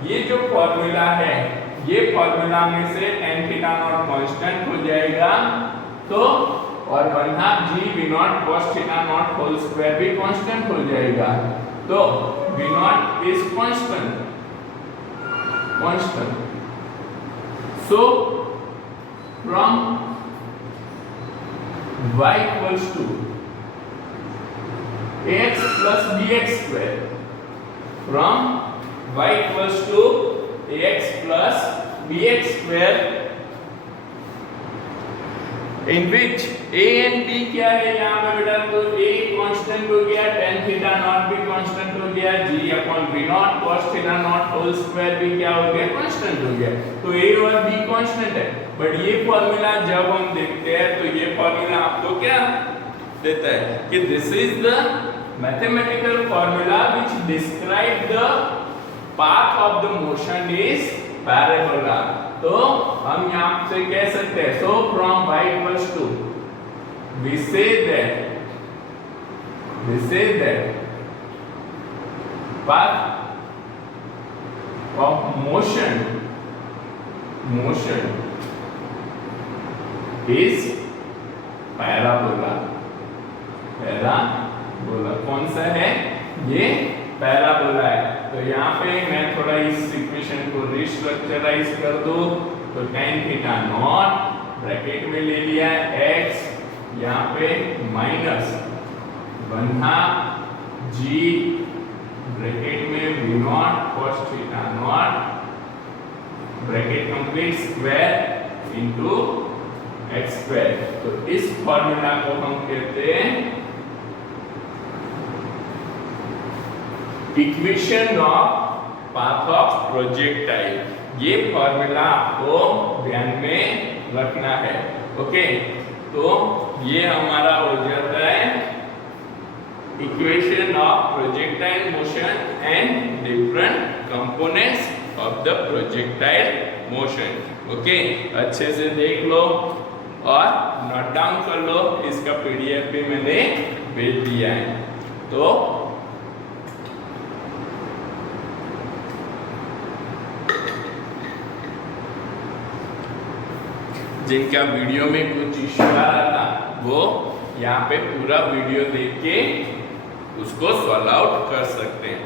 ये जो फॉर्मूला है, ये फॉर्मूला में से tan थीटा नॉट कांस्टेंट हो जाएगा, तो और 1/2 g v naught cos theta naught whole square भी कांस्टेंट हो जाएगा। तो v naught is constant. So from y equals to ax plus bx square, from y equals to ax plus bx square, in which a and b क्या है यहाँ पे बेटा, तो a कांस्टेंट हो गया, tan थीटा नॉट भी constant हो गया, g upon v naught cos theta naught whole square भी क्या हो गया, कांस्टेंट हो गया। तो a और b कांस्टेंट है, बट ये फॉर्मूला जब हम देखते हैं तो ये फॉर्मूला आपको क्या देता है कि this is the mathematical formula which describe the path of the motion is parabola. तो हम यहाँ से कह सकते हैं, so from y equals to we say that path of motion is parabola. कौन सा है ये, पैराबोला है। तो यहाँ पे मैं थोड़ा इस इक्वेशन को रिस्ट्रक्चराइज कर दूं, तो tan थीटा नॉट ब्रैकेट में ले लिया x, यहाँ पे माइनस 1/2 g ब्रैकेट में v naught cos theta not bracket complete square into x square. तो इस फॉर्मूला को हम कहते हैं equation of path of projectile. ये फॉर्मूला आपको ध्यान में रखना है। ओके, तो ये हमारा हो जाता है equation of projectile motion and different components of the projectile motion. Okay, अच्छे से देख लो और नोट डाउन कर लो, इसका पीडीएफ भी मैंने भेज दिया है। तो जिनका वीडियो में कुछ इश्यू आ रहा था वो यहाँ पे पूरा वीडियो देख के उसको सॉल्व आउट कर सकते हैं।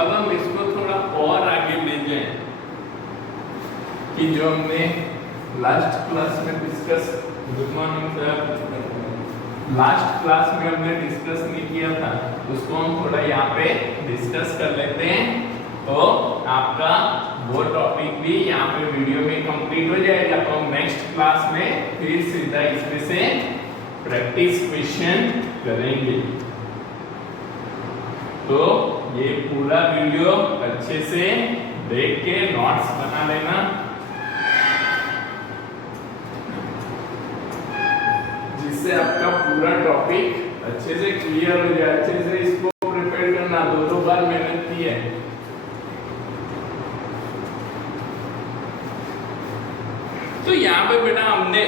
अब हम इसको थोड़ा और आगे ले जाएं कि जो हमने लास्ट क्लास में discuss, good morning sir, last class में हमने डिस्कस नहीं किया था, उसको हम थोड़ा यहाँ पे डिस्कस कर लेते हैं। तो आपका वो टॉपिक भी यहाँ पे वीडियो में कंप्लीट हो जाएगा। तो हम नेक्स्ट क्लास में फिर सीधा इसमें से प्रैक्टिस क्वेश्चन करेंगे। तो ये पूरा वीडियो अच्छे से देख के नोट्स बना लेना, जिससे आपका पूरा टॉपिक अच्छे से क्लियर हो जाए। अच्छे से इसको प्रिपेयर करना, दो बार मेहनत की है। तो यहाँ पे बेटा हमने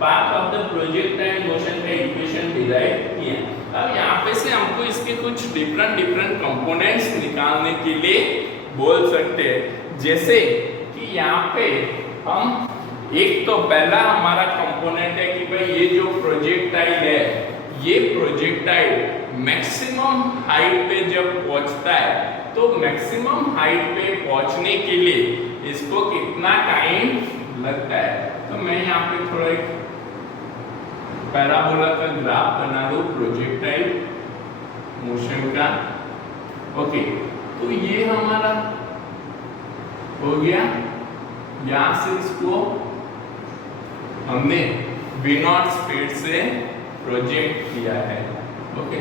path of the projectile motion का इक्वेशन डिराइव किया। अब यहाँ पे से हमको इसके कुछ डिफरेंट कंपोनेंट्स निकालने के लिए बोल सकते हैं। जैसे कि यहाँ पे हम एक तो पहला हमारा कंपोनेंट है कि भाई ये जो प्रोजेक्टाइल है, ये प्रोजेक्टाइल मैक्सिमम हाइट पे जब पहुंचता है तो मैक्सिमम हाइट पे पहुंचने के लिए इसको कितना टाइम लगता है, तो मैं यहाँ पे थोड़ा एक पैराबोला का ग्राफ बना दूं प्रोजेक्टाइल मोशन का। ओके, तो ये हमारा हो गया। यहाँ से इसको हमने v0 स्पीड से प्रोजेक्ट किया है। ओके,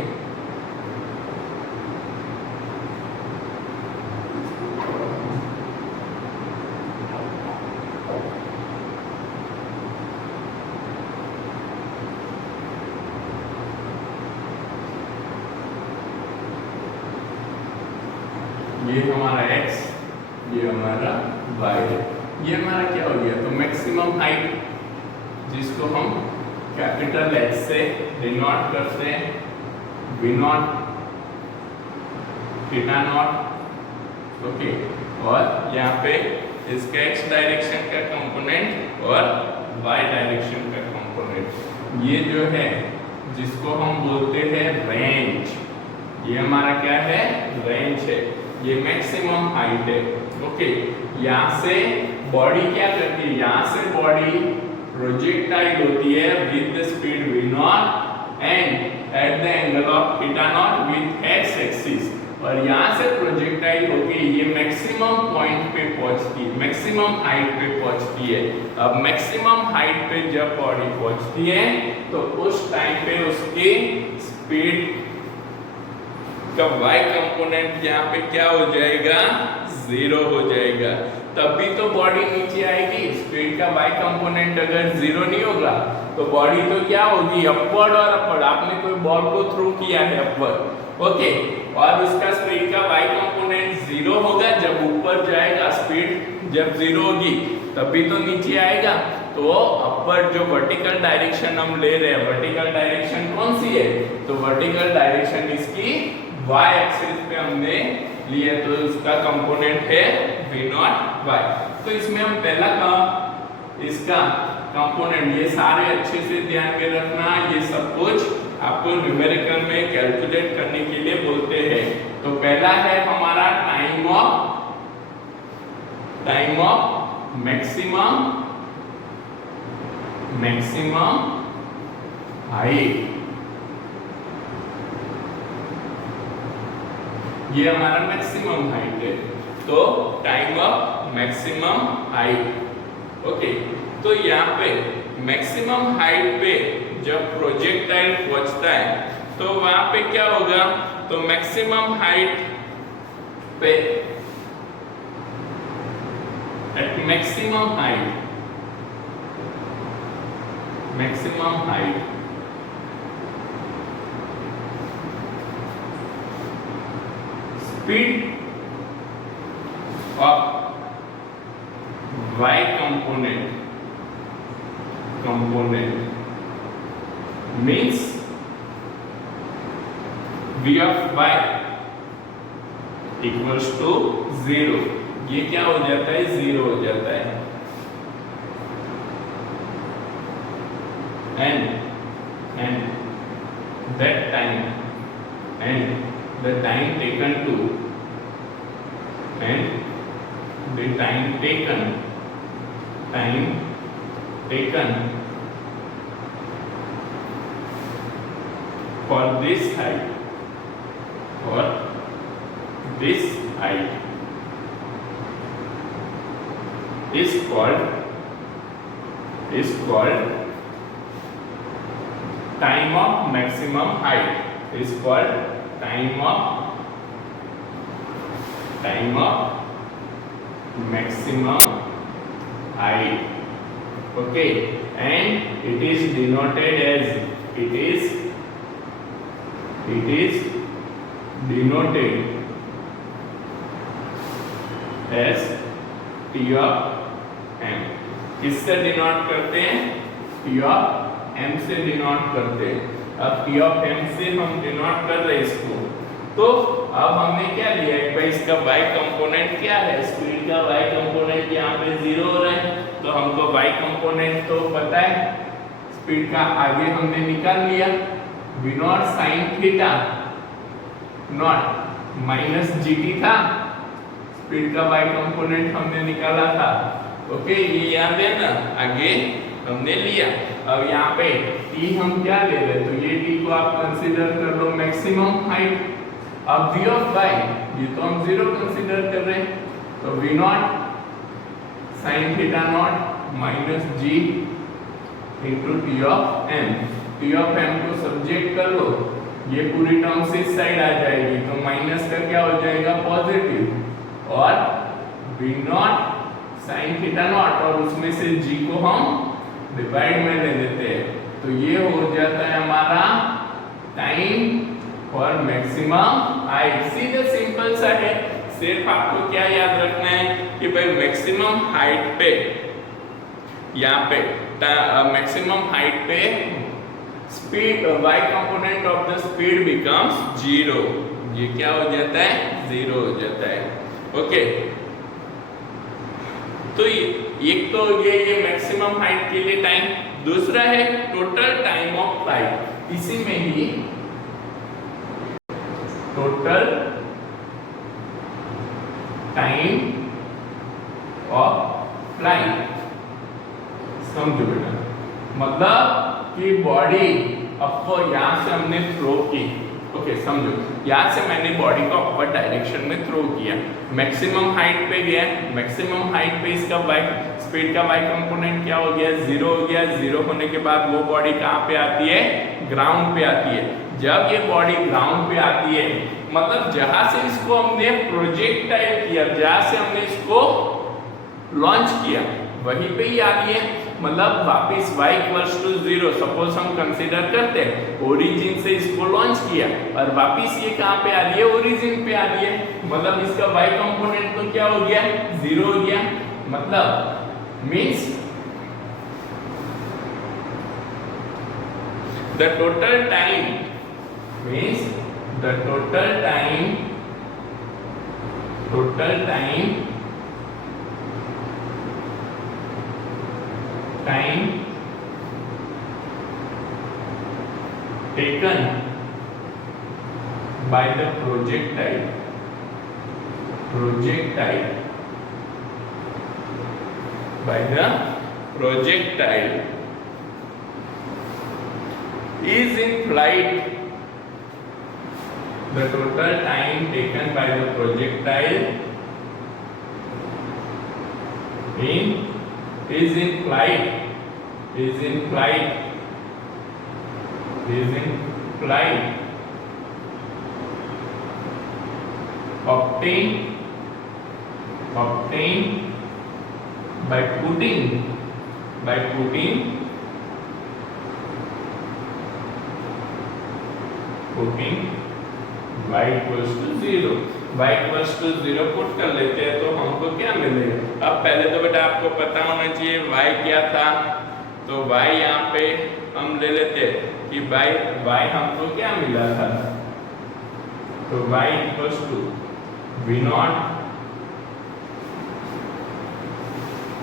ये हमारा x, ये हमारा y है। ये हमारा क्या हो गया, तो मैक्सिमम हाइट जिसको हम कैपिटल H से डिनोट करते हैं v0 थीटा नॉट। ओके, और यहाँ पे इसका x डायरेक्शन का कंपोनेंट और y डायरेक्शन का कंपोनेंट, ये जो है जिसको हम बोलते हैं रेंज, ये हमारा क्या है, रेंज है। ये मैक्सिमम हाइट है। ओके, यहाँ से बॉडी क्या करती है, यहाँ से बॉडी प्रोजेक्टाइल होती है with the speed v0 and at the angle of theta naught with x axis, और यहाँ से प्रोजेक्टाइल होके ये मैक्सिमम पॉइंट पे पहुंचती है, मैक्सिमम हाइट पे पहुंचती है। अब मैक्सिमम हाइट पे जब बॉडी पहुंचती है तो उस टाइम पे उसकी स्पीड का y कंपोनेंट यहाँ पे क्या हो जाएगा, 0 हो जाएगा। तब भी तो बॉडी नीचे आएगी। स्पीड का y कंपोनेंट अगर 0 नहीं होगा तो बॉडी तो क्या होगी, अपवर्ड और अपवर्ड। आपने कोई बॉल को थ्रो किया है अपवर्ड, ओके, और उसका स्पीड का y कंपोनेंट 0 होगा। जब ऊपर जाएगा स्पीड जब 0 होगी तब भी तो नीचे आएगा। तो अपवर्ड जो वर्टिकल डायरेक्शन हम ले रहे हैं, वर्टिकल डायरेक्शन कौन सी है, तो वर्टिकल डायरेक्शन इसकी y एक्सिस पे हमने लिए, तो उसका कंपोनेंट है v0y। तो इसमें हम पहला का इसका कंपोनेंट, ये सारे अच्छे से ध्यान में रखना, ये सब कुछ आपको न्यूमेरिकल में कैलकुलेट करने के लिए बोलते हैं। तो पहला है हमारा टाइम ऑफ मैक्सिमम हाइट, ये हमारा मैक्सिमम हाइट है। तो time of maximum height. Okay, तो यहाँ पे मैक्सिमम हाइट पे जब प्रोजेक्टाइल पहुंचता है तो वहां पे क्या होगा, तो मैक्सिमम हाइट पे at maximum height speed of y component means v of y equals to 0। ये क्या हो जाता है, 0 हो जाता है। and that time and the time taken to and the time taken for this height is called time of maximum height, is called time of maximum height। Okay, and it is denoted as T of m। किससे denote करते हैं, T of m से denote करते हैं। अब T of m से हम denote कर रहे हैं इसको, तो अब हमने क्या लिया है भाई, इसका y कंपोनेंट क्या है, स्पीड का y कंपोनेंट यहाँ पे 0 हो रहा है, तो हमको y कंपोनेंट तो पता है। स्पीड का आगे हमने निकाल लिया, v0 sin theta naught minus gt था, स्पीड का y कंपोनेंट हमने निकाला था। ओके, ये याद है ना, आगे हमने लिया। अब यहाँ पे टी हम क्या ले रहे हैं, तो ये टी को आप कंसीडर कर लो मैक्सिमम हाइट। अब v ऑफ y ये तो हम 0 कंसीडर कर रहे हैं, तो v not sin theta naught minus g into T of m। T of m को सब्जेक्ट कर लो, ये पूरी टर्म से इस साइड आ जाएगी, तो माइनस का क्या हो जाएगा पॉजिटिव, और v not sin theta not, और उसमें से g को हम डिवाइड में ले लेते हैं, तो ये हो जाता है हमारा टाइम फॉर मैक्सिमम हाइट। सीधा सिंपल सा है, सिर्फ आपको क्या याद रखना है कि भाई मैक्सिमम हाइट पे, यहाँ पे मैक्सिमम हाइट पे speed y component of the speed becomes 0, ये क्या हो जाता है 0 हो जाता है। ओके, तो एक तो ये मैक्सिमम हाइट के लिए टाइम, दूसरा है टोटल टाइम ऑफ फ्लाइट। इसी में ही टोटल टाइम ऑफ फ्लाइट, समझो बेटा, मतलब कि बॉडी आपको यहां से हमने थ्रो की, ओके समझो, यहाँ से मैंने बॉडी को अपर डायरेक्शन में थ्रो किया, मैक्सिमम हाइट पे गया, मैक्सिमम हाइट पे इसका y स्पीड का y कंपोनेंट क्या हो गया 0 हो गया। 0 होने के बाद वो बॉडी कहाँ पे आती है, ग्राउंड पे आती है। जब ये बॉडी ग्राउंड पे आती है, मतलब जहां से इसको हमने प्रोजेक्टाइल किया, जहां से हमने इसको लॉन्च किया, वहीं पे ही आ रही है, मतलब वापिस y इक्वल्स टू 0 सपोज हम कंसीडर करते हैं, ओरिजिन से इसको लॉन्च किया और वापिस ये कहाँ पे आ रही है, ओरिजिन पे आ रही है, मतलब इसका y कंपोनेंट तो क्या हो गया 0 हो गया, मतलब means the total time means the total time taken by the projectile is in flight. The total time taken by the projectile is in flight obtained by putting y equals to 0, y equals to 0 put कर लेते हैं तो हमको क्या मिलेगा। अब पहले तो बेटा आपको पता होना चाहिए y क्या था, तो y यहाँ पे हम ले लेते हैं कि y हमको क्या मिला था, तो y equals to v naught,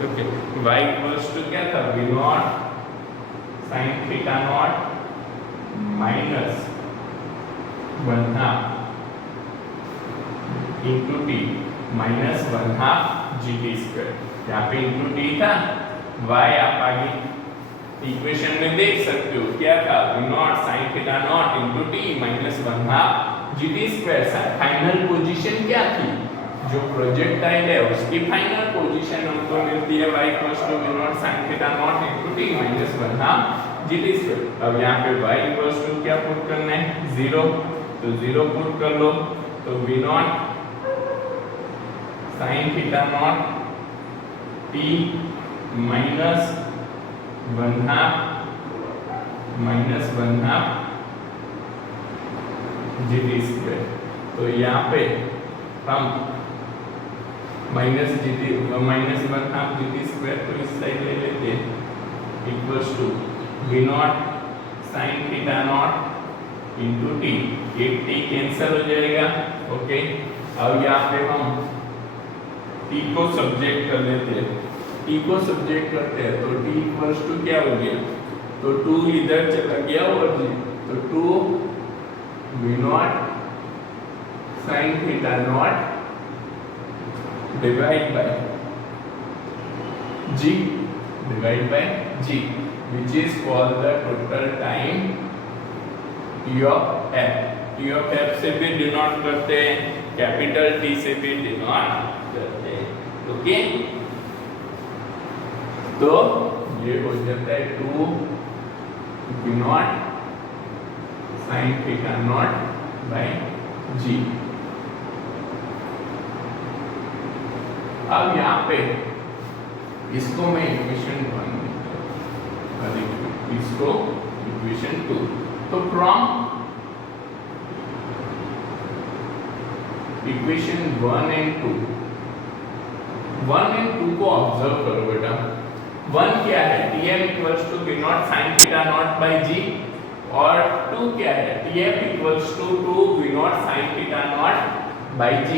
okay, y equals to क्या था v not sin theta naught minus 1/2 into t minus 1/2 GT²। यहाँ पे इंटू टी था, y आप आगे इक्वेशन में देख सकते हो क्या था, v not sin theta not into t minus 1/2 GT²। Final position क्या थी, जो प्रोजेक्टाइल है उसकी फाइनल पोजीशन हमको मिलती है y equals to v not sin theta not into t minus 1/2 GT²। अब यहाँ पे y इक्वल्स टू क्या पुट करना है 0, तो 0 पुट कर लो, तो v not sin theta not t minus 1/2 GT²। तो यहाँ पे हम माइनस 1/2 GT² तो इस साइड ले लेते हैं, equals to v not sin theta not into t, एक टी कैंसिल हो जाएगा, ओके। अब यहाँ पे हम टी को सब्जेक्ट कर लेते हैं, टी को सब्जेक्ट करते हैं तो टी इक्वल्स टू क्या हो गया, तो 2 इधर चला गया और तो 2 v not sin theta not divide bye g divided by g, which is called the total time t of f. T of F से भी डिनोट करते हैं, कैपिटल टी से भी डिनोट करते हैं. ओके, तो ये हो जाता है 2 v not sine theta not by G. अब यहाँ पे इसको मैं इक्वेशन 1 और इसको इक्वेशन 2. तो फ्रॉम इक्वेशन 1 एंड 2, 1 एंड 2 को ऑब्जर्व करो बेटा. 1 क्या है, Tm equals to v not sine theta not by g, और 2 क्या है, Tm equals to 2 v not sine theta not by g.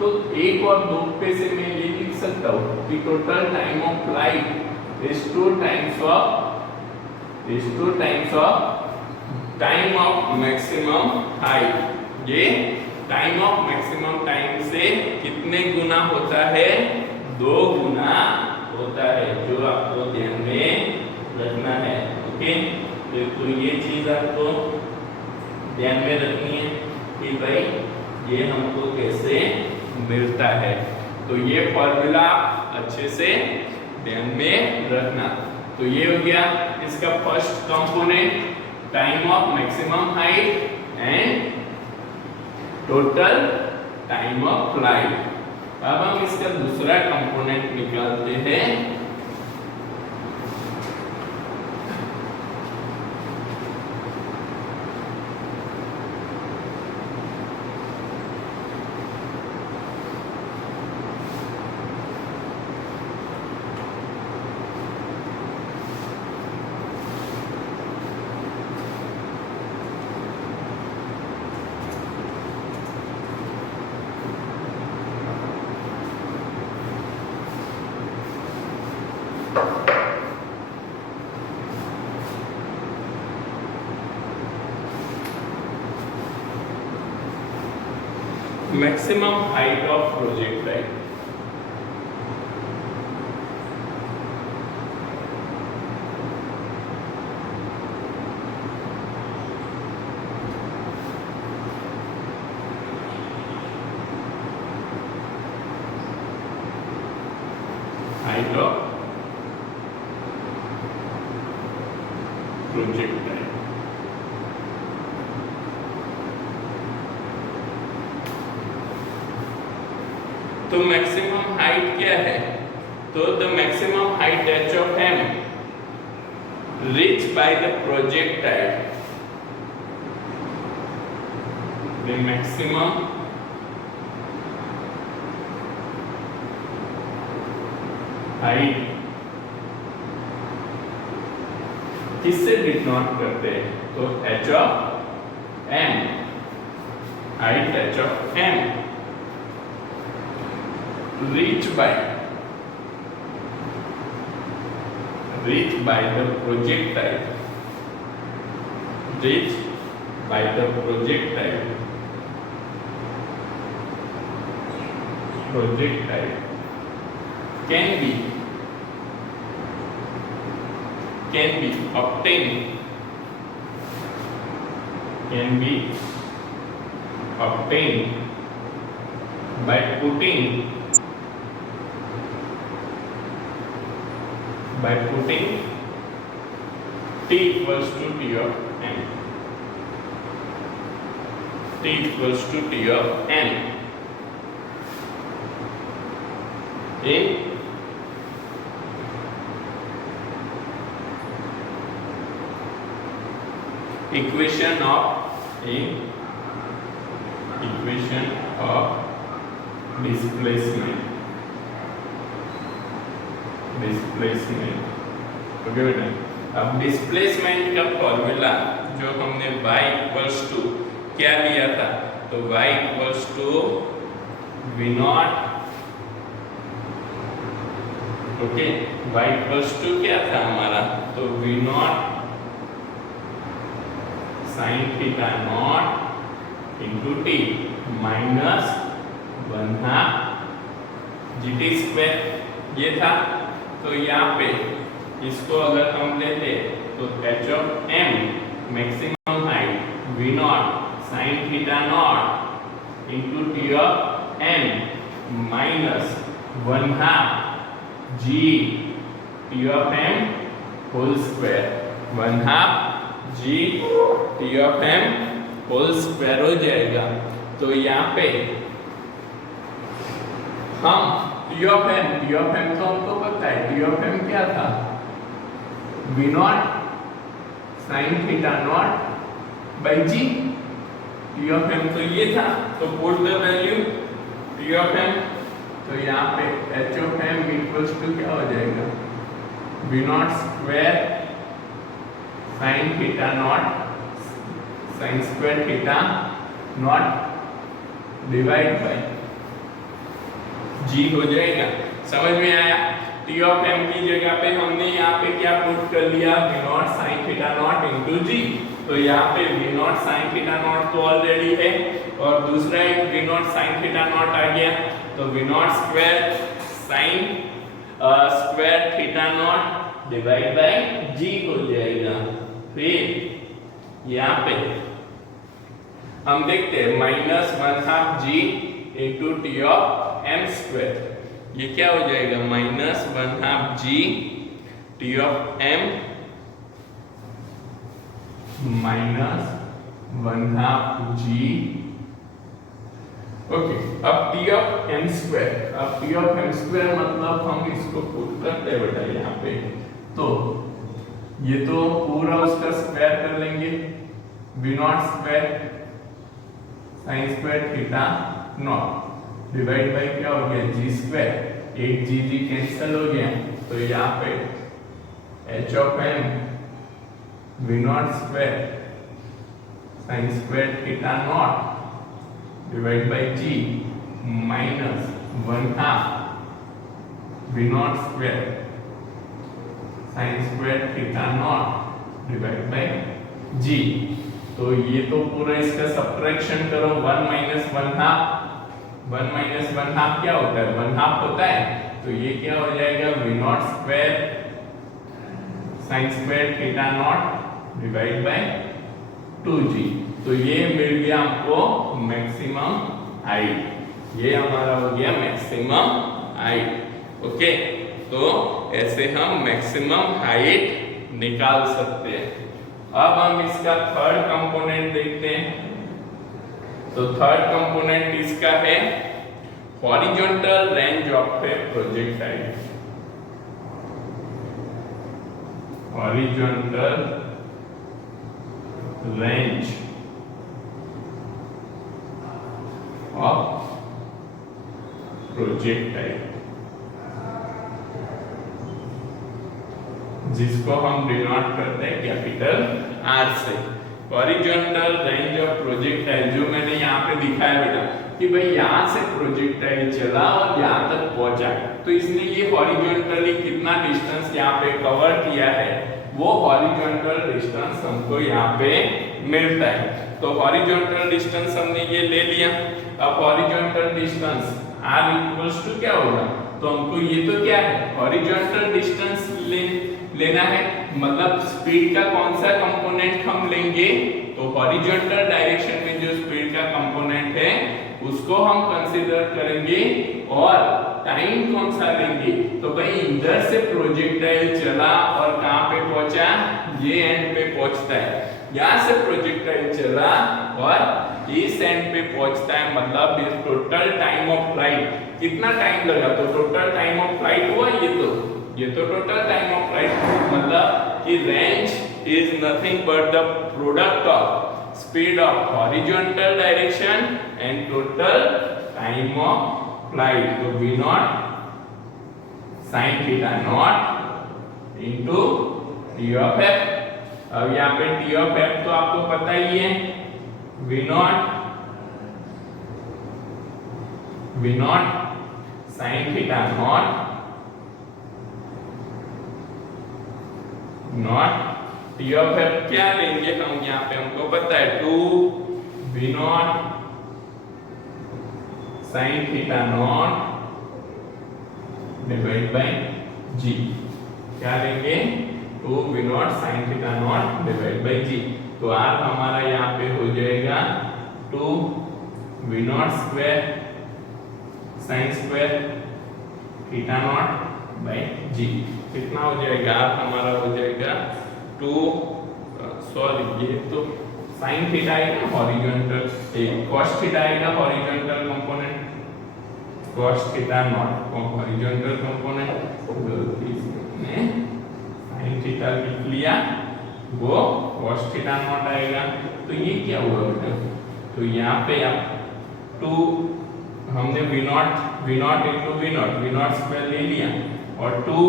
तो 1 और 2 पे से मैं ये लिख सकता हूँ कि total time of flight is 2 times of time of maximum height. ये टाइम ऑफ मैक्सिमम टाइम से कितने गुना होता है, 2 गुना होता है, जो आपको ध्यान में रखना है. ओके, तो ये चीज आपको ध्यान में रखनी है कि भाई ये हमको कैसे मिलता है. तो ये फॉर्मूला अच्छे से ध्यान में रखना. तो ये हो गया इसका first component, time of maximum height and total time of flight. अब हम इसका दूसरा कंपोनेंट निकालते हैं. maximum height of projectile. Height of projectile. तो मैक्सिमम हाइट क्या है, तो the maximum height h of m reached by the projectile, the maximum height किससे डिनोट करते हैं, तो h of m, height h of m reached by the projectile, reached by the projectile can be obtained by putting t equals to t of n, t equals to t of n in equation of displacement. Okay बेटा, अब displacement का formula जो हमने y equals to क्या लिया था, तो y equals to v naught. Okay, y equals to क्या था हमारा, तो v not sine theta not into t minus 1/2 gt square, ये था. तो यहाँ पे इसको अगर हम लेते तो h of m maximum height v not sine theta not into T of M minus 1/2 G T of m whole square 1/2 G T of m whole square हो जाएगा। तो यहाँ पे हम टी ऑफ एम तो हमको पता है, टी ऑफ एम क्या था, V not sine theta nought by G. T of M तो ये था, तो put the value T of M, तो यहाँ पे H of M equals to क्या हो जाएगा, we not square sine theta nought sine square theta not divide by G हो जाएगा। समझ में आया? टी ऑफ एम की जगह पे हमने यहाँ पे क्या पुट कर लिया, V not sine theta not into G. तो यहाँ पे V not sine theta nought तो ऑलरेडी है और दूसरा एक V not sine theta nought आ गया, तो V not square sine square theta not divide by G हो जाएगा। फिर यहाँ पे हम देखते हैं minus 1/2 G into T of M square, ये क्या हो जाएगा, minus 1/2 G T of M minus 1/2 ji. Okay, अब टी ऑफ एम स्क्वायर, अब टी ऑफ एम स्क्वायर मतलब हम इसको पुट करते हैं बेटा यहाँ पे, तो ये तो पूरा उसका स्क्वायर कर लेंगे, v not square sine square theta not divide by क्या हो गया, जी स्क्वायर, 8 जी कैंसिल हो गया, तो यहाँ पे H of M V not square sine square theta not divide by G minus 1/2 V not square sine square theta not divide by G. तो ये तो पूरा इसका सब्ट्रैक्शन करो, 1 माइनस 1/2, 1 माइनस 1/2 क्या होता है, 1/2 होता है, तो ये क्या हो जाएगा, we not square sine square theta not divide by 2g। तो ये मिल गया हमको मैक्सिमम हाइट, ये हमारा हो गया मैक्सिमम हाइट। ओके, तो ऐसे हम मैक्सिमम हाइट निकाल सकते हैं। अब हम इसका थर्ड कंपोनेंट देखते हैं। तो थर्ड कंपोनेंट इसका है horizontal range of A projectile, horizontal range of projectile, जिसको हम डिनोट करते हैं कैपिटल आर से। हॉरिजॉन्टल रेंज ऑफ प्रोजेक्टाइल जो मैंने यहाँ पे दिखाया बेटा कि भाई यहाँ से प्रोजेक्टाइल चला और यहाँ तक पहुंचा, तो इसने ये हॉरिजॉन्टली कितना डिस्टेंस यहाँ पे कवर किया है, वो हॉरिजॉन्टल डिस्टेंस हमको यहाँ पे मिलता है। तो हॉरिजॉन्टल डिस्टेंस हमने ये ले लिया। अब horizontal distance r equals to क्या होगा, तो हमको ये तो क्या है, हॉरिजॉन्टल डिस्टेंस लेना है, मतलब स्पीड का कौन सा कंपोनेंट हम लेंगे, तो हॉरिजॉन्टल डायरेक्शन में जो स्पीड का कंपोनेंट है उसको हम कंसीडर करेंगे, और टाइम कौन सा लेंगे, तो भाई इधर से प्रोजेक्टाइल चला और कहां पे पहुंचा, ये एंड पे पहुंचता है, यहां से प्रोजेक्टाइल चला और इस एंड पे पहुंचता है, मतलब इस टोटल टाइम ऑफ फ्लाइट कितना टाइम लगा, तो टोटल टाइम ऑफ फ्लाइट हुआ ये तो टोटल टाइम ऑफ फ्लाइट, मतलब कि range is nothing but the product of speed of horizontal direction and total time of flight. तो v not sin theta not into t of f। अब यहाँ पे t of f तो आपको पता ही है, v not sin theta not T of F क्या लेंगे हम यहाँ पे, हमको पता है 2 v not sin theta not divide by G. क्या लेंगे 2 v not sin theta not divide by G. तो r हमारा यहाँ पे हो जाएगा 2 v nought square sin square theta nought by G. कितना हो जाएगा r हमारा हो जाएगा 2 सॉरी ये तो sin थीटा आएगा हॉरिजॉन्टल, cos थीटा आएगा horizontal component, cos theta not horizontal component, गलती से sin थीटा लिख लिया, वो cos थीटा नॉट आएगा। तो ये क्या हुआ बेटा, तो यहाँ पे आप 2 हमने v nought into V not square ले लिया और 2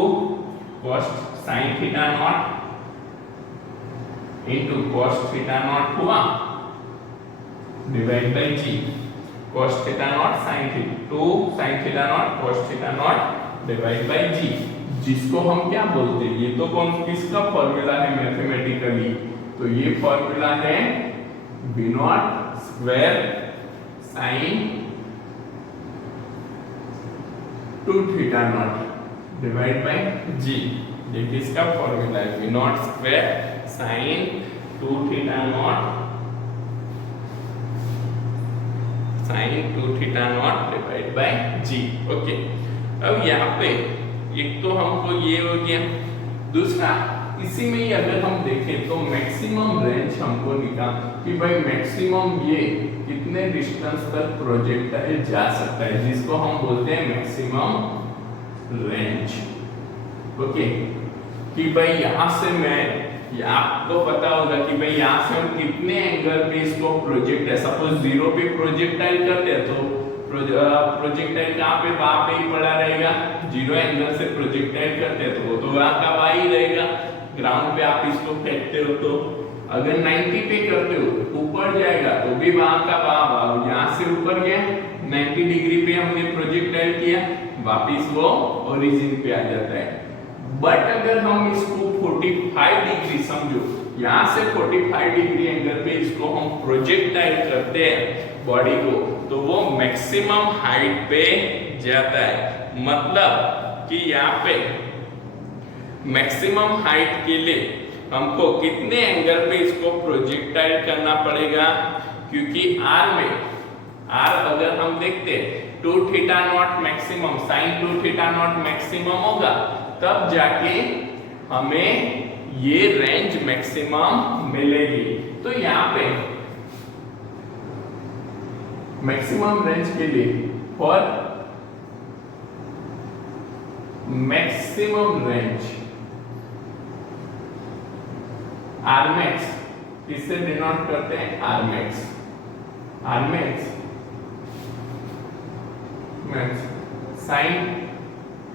cos sin theta not into cos theta nought हुआ divide by G. cos theta nought sin theta 2 sin theta nought cos theta not divide by G, जिसको हम क्या बोलते हैं, ये तो कौन किसका फॉर्मूला है मैथमेटिकली, तो ये फॉर्मूला है v nought square sin 2 theta not divide by G. ये किसका फॉर्मूला है, v nought square sin 2 theta nought sin 2 theta not divide by G. Okay, अब यहाँ पे एक तो हमको ये हो गया, दूसरा इसी में ही अगर हम देखें तो मैक्सिमम रेंज हमको निकाल कि भाई मैक्सिमम ये कितने डिस्टेंस तक प्रोजेक्टाइल जा सकता है, जिसको हम बोलते हैं मैक्सिमम रेंज। ओके, कि भाई यहाँ से मैं, आपको पता होगा कि भाई यहाँ से हम कितने एंगल पे इसको प्रोजेक्ट है, सपोज 0 पे प्रोजेक्टाइल करते हैं तो प्रोजेक्टाइल कहाँ पे, वहां पे ही पड़ा रहेगा। 0 एंगल से प्रोजेक्टाइल करते हैं तो वो तो वहां का वहां ही रहेगा। ग्राउंड पे आप इसको फेंकते हो तो अगर 90 पे करते हो तो ऊपर जाएगा तो भी वहां का वहां, यहाँ से ऊपर गया 90 डिग्री पे हमने प्रोजेक्टाइल किया, वापिस वो ओरिजिन पे आ जाता है। बट अगर हम इसको 45 डिग्री समझो, यहाँ से 45 डिग्री एंगल पे इसको हम प्रोजेक्टाइल करते हैं बॉडी को, तो वो मैक्सिमम हाइट पे जाता है। मतलब कि यहाँ पे मैक्सिमम हाइट के लिए हमको कितने एंगल पे इसको प्रोजेक्टाइल करना पड़ेगा, क्योंकि R में R अगर हम देखते 2 theta not maximum sin 2 theta not maximum होगा, तब जाके हमें ये रेंज मैक्सिमम मिलेगी। तो यहाँ पे मैक्सिमम रेंज के लिए फॉर मैक्सिमम रेंज आरमैक्स किससे डिनोट करते हैं, Armax, Armax max sin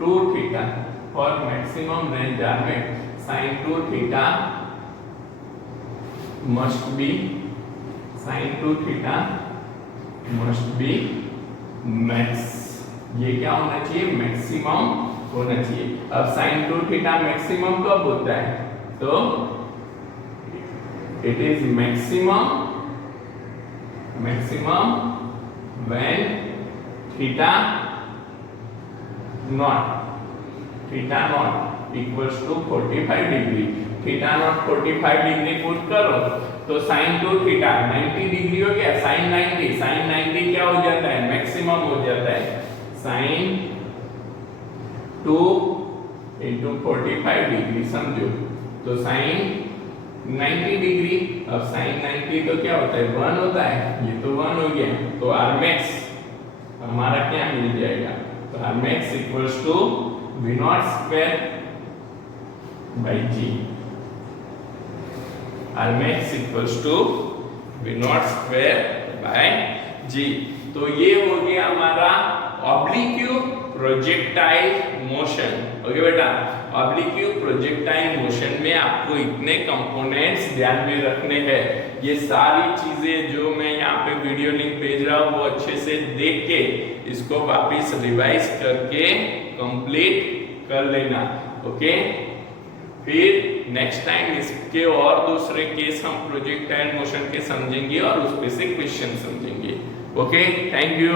2 theta for maximum range Armax sin 2 theta must be sin 2 theta must be max। ये क्या होना चाहिए, मैक्सिमम होना चाहिए। अब sin 2 थीटा मैक्सिमम कब होता है, तो it is maximum when theta naught equals to 45 degree. Theta naught 45 degree put करो तो sin 2 थीटा 90 डिग्री हो गया, sin 90 क्या हो जाता है, मैक्सिमम हो जाता है। sin 2 into 45 डिग्री समझो, तो sin 90 डिग्री, अब sin 90 तो क्या होता है, 1 होता है, ये तो 1 हो गया, तो Rmax हमारा क्या मिल जाएगा, तो Rmax equals to v nought square by G. Rmax equals to v nought square by G. तो ये हो गया हमारा ऑब्लिक्यू प्रोजेक्टाइल मोशन। ओके बेटा, ऑब्लिक्यू प्रोजेक्टाइल मोशन में आपको इतने कंपोनेंट्स ध्यान में रखने हैं। ये सारी चीजें जो मैं यहाँ पे वीडियो लिंक भेज रहा हूँ वो अच्छे से देख के इसको वापस रिवाइज करके कंप्लीट कर लेना। ओके, फिर नेक्स्ट टाइम इसके और दूसरे केस हम प्रोजेक्टाइल मोशन के समझेंगे और उस पे से क्वेश्चन समझेंगे। Okay, thank you.